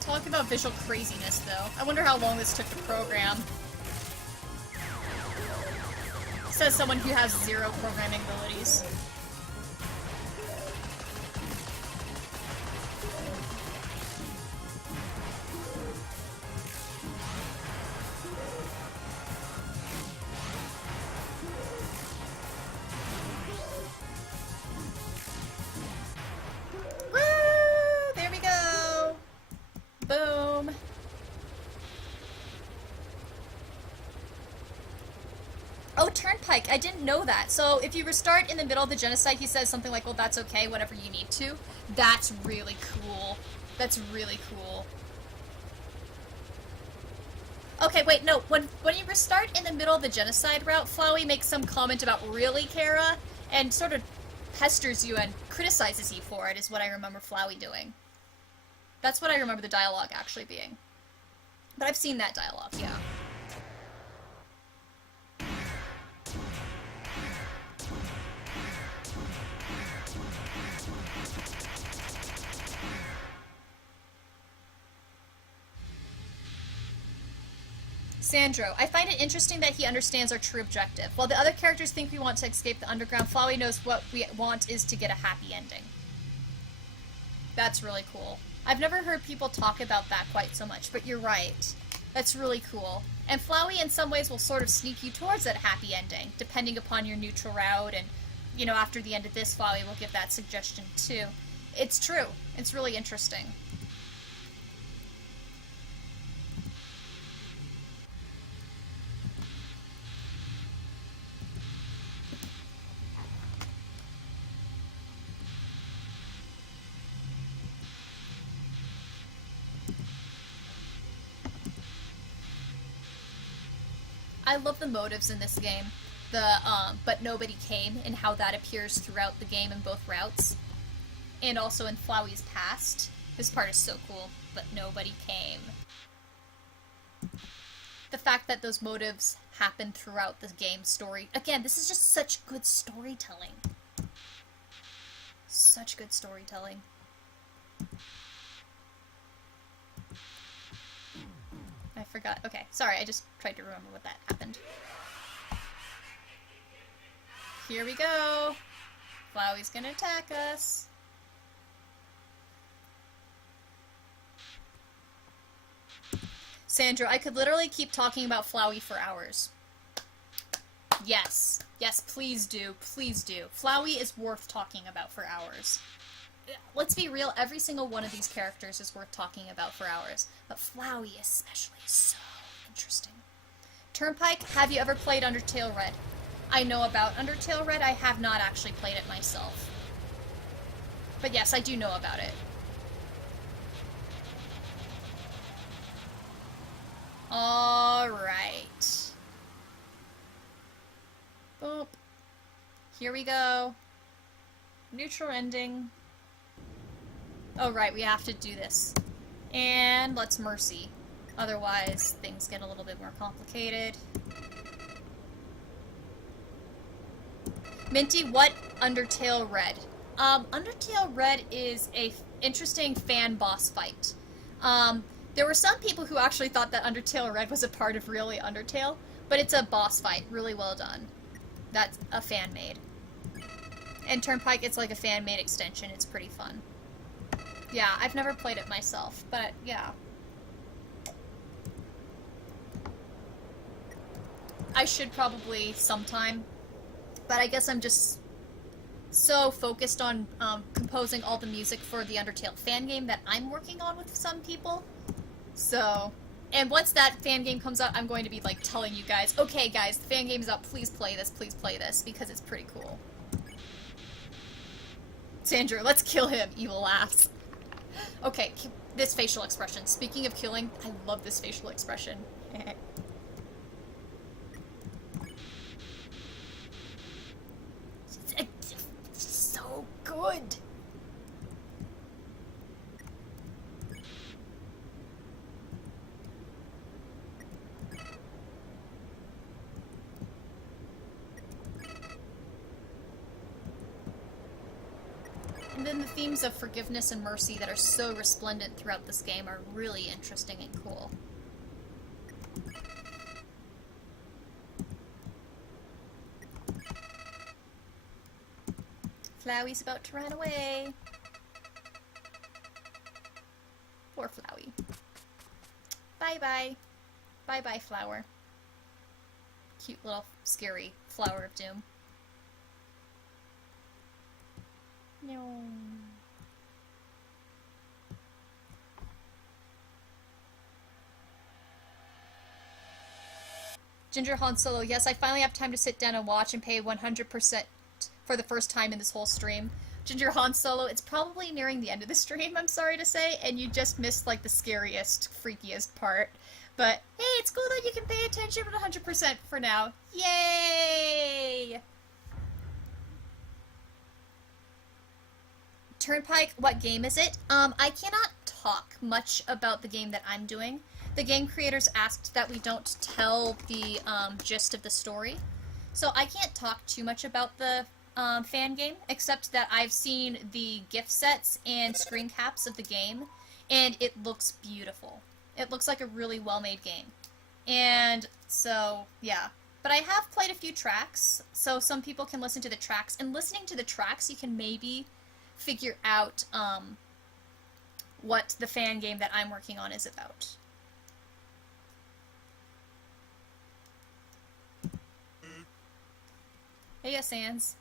Talk about visual craziness, though. I wonder how long this took to program. Says someone who has 0 programming abilities. Woo! There we go! Boom! Oh, Turnpike, I didn't know that. So if you restart in the middle of the genocide, he says something like, well, that's okay, whatever you need to. That's really cool. That's really cool. Okay, wait, no. When you restart in the middle of the genocide route, Flowey makes some comment about really, Kara, and sort of pesters you and criticizes you for it, is what I remember Flowey doing. That's what I remember the dialogue actually being. But I've seen that dialogue, yeah. Sandro, I find it interesting that he understands our true objective. While the other characters think we want to escape the underground, Flowey knows what we want is to get a happy ending. That's really cool. I've never heard people talk about that quite so much, but you're right. That's really cool. And Flowey in some ways will sort of sneak you towards that happy ending, depending upon your neutral route, and, you know, after the end of this, Flowey will give that suggestion too. It's true. It's really interesting. I love the motives in this game. The, but nobody came, and how that appears throughout the game in both routes. And also in Flowey's past. This part is so cool, but nobody came. The fact that those motives happen throughout the game story. Again, this is just such good storytelling. Such good storytelling. I forgot. Okay, sorry, I just tried to remember what that happened. Here we go. Flowey's gonna attack us. Sandra, I could literally keep talking about Flowey for hours. Yes. Yes, please do. Please do. Flowey is worth talking about for hours. Let's be real, every single one of these characters is worth talking about for hours. But Flowey especially is so interesting. Turnpike, have you ever played Undertale Red? I know about Undertale Red, I have not actually played it myself. But yes, I do know about it. Alright. Boop. Here we go. Neutral ending. Oh, right, we have to do this. And let's mercy. Otherwise, things get a little bit more complicated. Minty, what Undertale Red? Undertale Red is a interesting fan boss fight. There were some people who actually thought that Undertale Red was a part of really Undertale, but it's a boss fight. Really well done. That's a fan-made. And Turnpike, it's like a fan-made extension. It's pretty fun. Yeah, I've never played it myself, but yeah. I should probably sometime, but I guess I'm just so focused on composing all the music for the Undertale fan game that I'm working on with some people. So, and once that fan game comes out, I'm going to be like telling you guys, okay guys, the fan game's out, please play this, because it's pretty cool. Sandra, let's kill him, evil laughs. Okay, this facial expression. Speaking of killing, I love this facial expression. It's so good. And then the themes of forgiveness and mercy that are so resplendent throughout this game are really interesting and cool. Flowey's about to run away. Poor Flowey. Bye-bye. Bye-bye, Flower. Cute little scary Flower of Doom. No. Ginger Han Solo, yes, I finally have time to sit down and watch and pay 100% for the first time in this whole stream. Ginger Han Solo, it's probably nearing the end of the stream, I'm sorry to say, and you just missed, like, the scariest, freakiest part. But, hey, it's cool that you can pay attention 100% for now. Yay! Turnpike, what game is it? I cannot talk much about the game that I'm doing. The game creators asked that we don't tell the gist of the story. So I can't talk too much about the fan game, except that I've seen the gift sets and screen caps of the game, and it looks beautiful. It looks like a really well-made game. And so, yeah. But I have played a few tracks, so some people can listen to the tracks. And listening to the tracks, you can maybe figure out what the fan game that I'm working on is about. Hey, yes, Sans.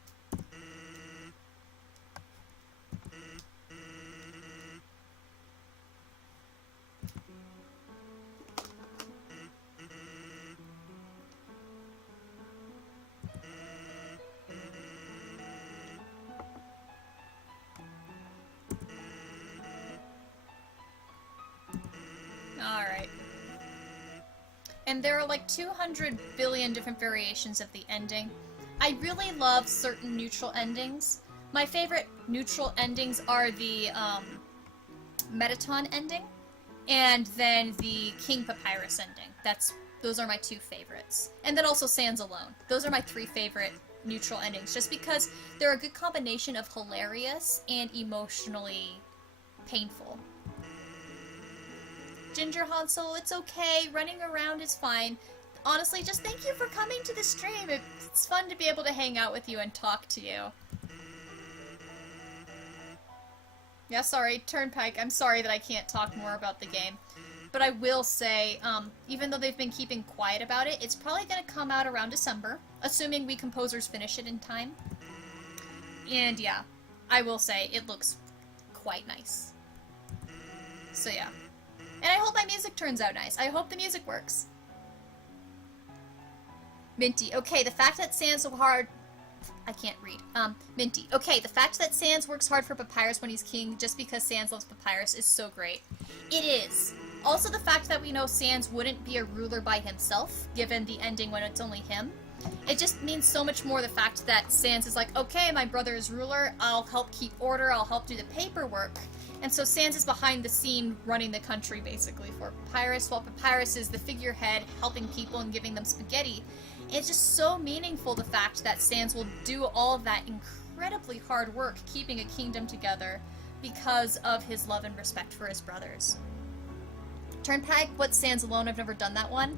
Alright. And there are like 200 billion different variations of the ending. I really love certain neutral endings. My favorite neutral endings are the Metaton ending and then the King Papyrus ending. Those are my two favorites. And then also Sans Alone. Those are my three favorite neutral endings, just because they're a good combination of hilarious and emotionally painful. Ginger Han Solo, it's okay. Running around is fine. Honestly, just thank you for coming to the stream. It's fun to be able to hang out with you and talk to you. Yeah, sorry, Turnpike. I'm sorry that I can't talk more about the game. But I will say, even though they've been keeping quiet about it, it's probably going to come out around December, assuming we composers finish it in time. And yeah, I will say, it looks quite nice. So yeah. And I hope my music turns out nice. I hope the music works. Minty. Okay, the fact that Sans so hard... I can't read. Minty. Okay, the fact that Sans works hard for Papyrus when he's king just because Sans loves Papyrus is so great. It is. Also the fact that we know Sans wouldn't be a ruler by himself, given the ending when it's only him. It just means so much more the fact that Sans is like, okay, my brother is ruler, I'll help keep order, I'll help do the paperwork. And so Sans is behind the scene running the country, basically, for Papyrus, while Papyrus is the figurehead, helping people and giving them spaghetti. It's just so meaningful, the fact that Sans will do all of that incredibly hard work keeping a kingdom together because of his love and respect for his brothers. Turnpike, What Sans Alone? I've never done that one.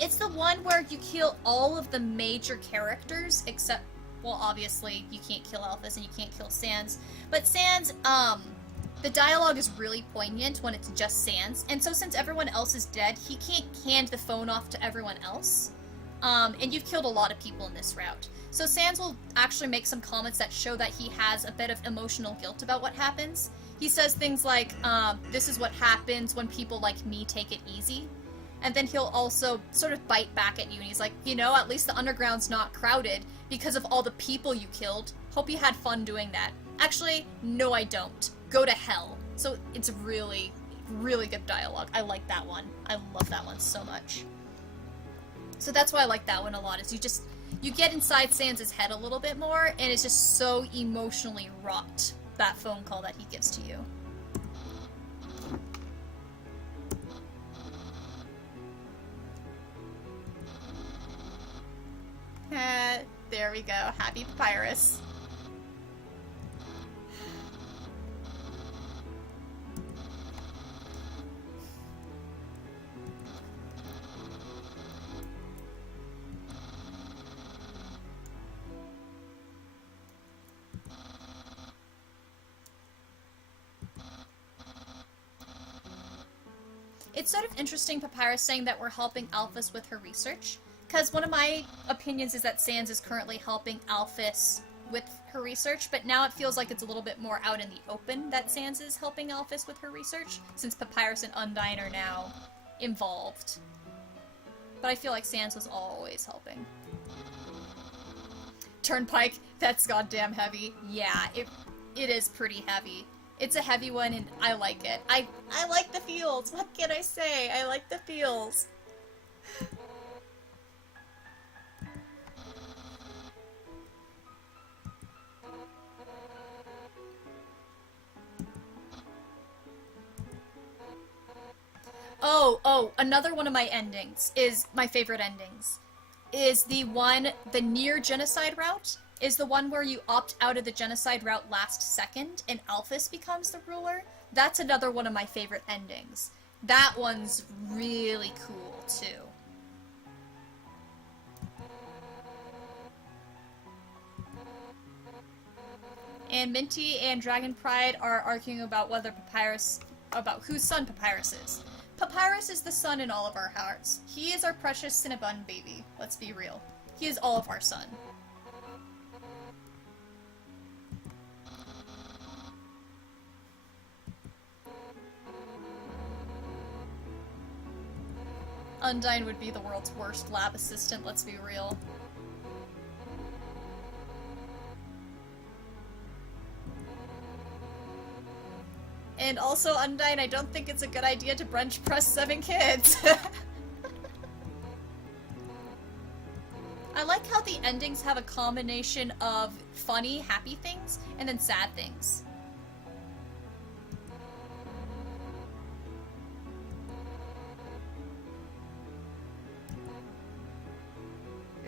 It's the one where you kill all of the major characters, except, well, obviously, you can't kill Alphys and you can't kill Sans. But Sans, the dialogue is really poignant when it's just Sans, and so since everyone else is dead, he can't hand the phone off to everyone else. And you've killed a lot of people in this route. So Sans will actually make some comments that show that he has a bit of emotional guilt about what happens. He says things like, this is what happens when people like me take it easy. And then he'll also sort of bite back at you, and he's like, you know, at least the underground's not crowded because of all the people you killed. Hope you had fun doing that. Actually, no I don't. Go to hell. So it's really, really good dialogue. I like that one. I love that one so much. So that's why I like that one a lot, is you get inside Sans' head a little bit more, and it's just so emotionally wrought, that phone call that he gives to you. There we go. Happy Papyrus. It's sort of interesting, Papyrus saying that we're helping Alphys with her research, because one of my opinions is that Sans is currently helping Alphys with her research, but now it feels like it's a little bit more out in the open that Sans is helping Alphys with her research, since Papyrus and Undyne are now involved. But I feel like Sans was always helping. Turnpike, that's goddamn heavy. Yeah, it is pretty heavy. It's a heavy one, and I like it. I like the feels. What can I say? I like the feels. Oh, another one of my endings is my favorite endings. Is the near genocide route. Is the one where you opt out of the genocide route last second and Alphys becomes the ruler. That's another one of my favorite endings. That one's really cool, too. And Minty and Dragon Pride are arguing about about whose son Papyrus is. Papyrus is the son in all of our hearts. He is our precious Cinnabon baby. Let's be real. He is all of our son. Undyne would be the world's worst lab assistant, let's be real. And also, Undyne, I don't think it's a good idea to bench press 7 kids. I like how the endings have a combination of funny, happy things, and then sad things.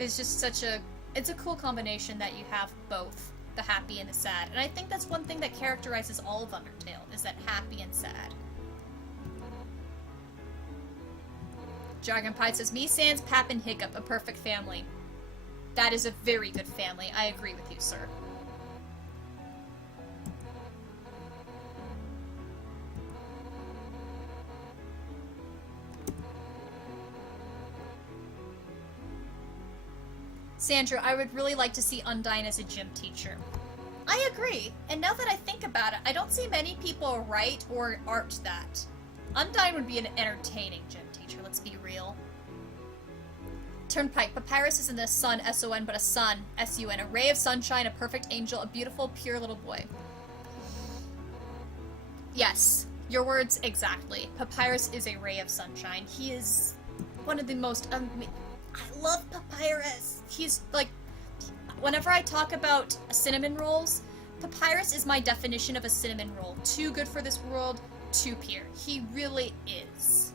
It's just it's a cool combination that you have both the happy and the sad. And I think that's one thing that characterizes all of Undertale, is that happy and sad. Dragonpie says, me, Sans, Pap, and Hiccup, a perfect family. That is a very good family. I agree with you, sir. Sandra, I would really like to see Undyne as a gym teacher. I agree, and now that I think about it, I don't see many people write or art that. Undyne would be an entertaining gym teacher, let's be real. Turnpike, Papyrus isn't a sun, S-O-N, but a sun, S-U-N, a ray of sunshine, a perfect angel, a beautiful, pure little boy. Yes, your words exactly. Papyrus is a ray of sunshine. He is one of the most I love Papyrus. He's like, whenever I talk about cinnamon rolls, Papyrus is my definition of a cinnamon roll. Too good for this world, too pure. He really is.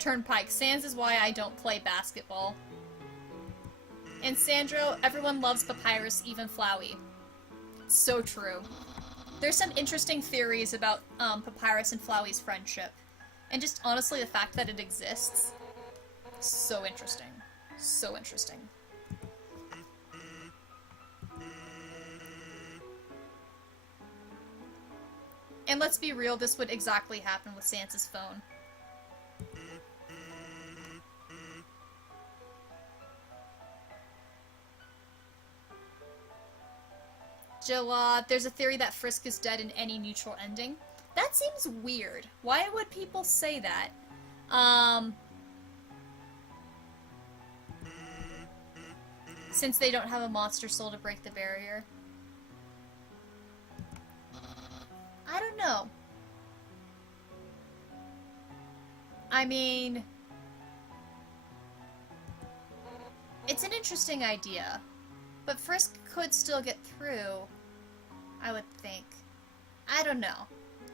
Turnpike. Sans is why I don't play basketball. And Sandro, everyone loves Papyrus, even Flowey. It's so true. There's some interesting theories about Papyrus and Flowey's friendship. And just honestly, the fact that it exists, so interesting. So interesting. And let's be real, this would exactly happen with Sansa's phone. Jill, there's a theory that Frisk is dead in any neutral ending. That seems weird. Why would people say that? Since they don't have a monster soul to break the barrier. I don't know. I mean, it's an interesting idea, but Frisk could still get through, I would think. I don't know.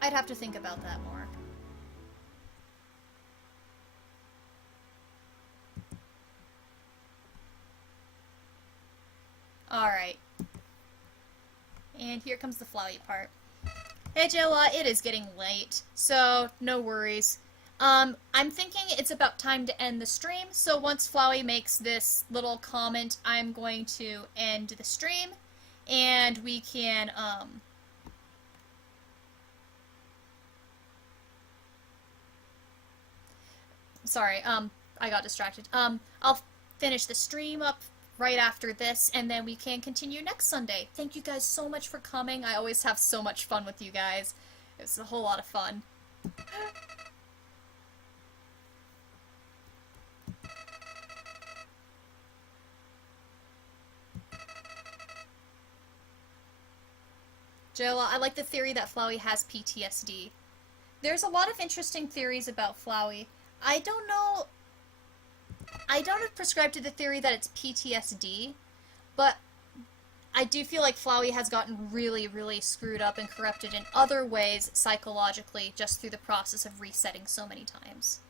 I'd have to think about that more. Alright. And here comes the Flowey part. Hey Jill, it is getting late, so no worries. I'm thinking it's about time to end the stream, so once Flowey makes this little comment, I'm going to end the stream, and we can, sorry, I got distracted. I'll finish the stream up right after this, and then we can continue next Sunday. Thank you guys so much for coming. I always have so much fun with you guys. It's a whole lot of fun. Jill, I like the theory that Flowey has PTSD. There's a lot of interesting theories about Flowey. I don't know... I don't prescribe to the theory that it's PTSD, but I do feel like Flowey has gotten really, really screwed up and corrupted in other ways psychologically just through the process of resetting so many times.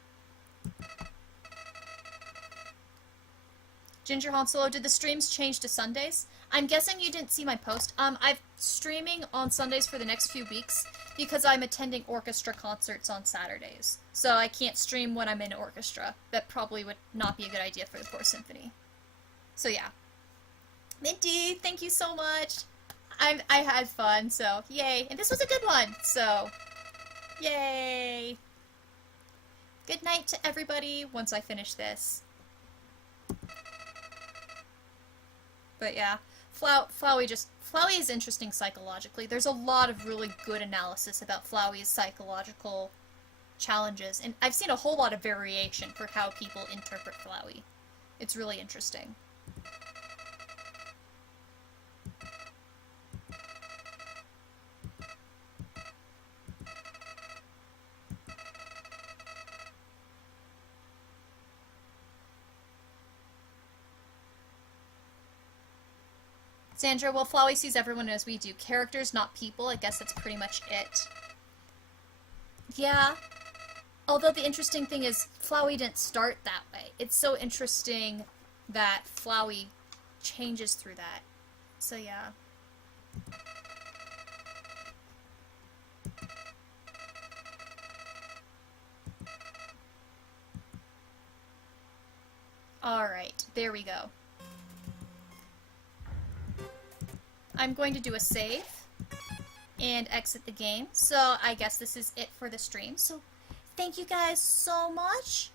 Ginger Han Solo, did the streams change to Sundays? I'm guessing you didn't see my post. I'm streaming on Sundays for the next few weeks because I'm attending orchestra concerts on Saturdays. So I can't stream when I'm in orchestra. That probably would not be a good idea for the poor symphony. So yeah. Minty, thank you so much. I had fun, so yay. And this was a good one, so yay. Good night to everybody once I finish this. But yeah, Flowey is interesting psychologically. There's a lot of really good analysis about Flowey's psychological challenges, and I've seen a whole lot of variation for how people interpret Flowey. It's really interesting. Sandra, well, Flowey sees everyone as we do. Characters, not people. I guess that's pretty much it. Yeah. Although the interesting thing is, Flowey didn't start that way. It's so interesting that Flowey changes through that. So, yeah. Alright, there we go. I'm going to do a save and exit the game. So I guess this is it for the stream. So thank you guys so much.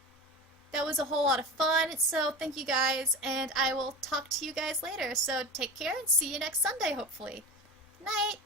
That was a whole lot of fun. So thank you guys, and I will talk to you guys later. So take care and see you next Sunday, hopefully. Night.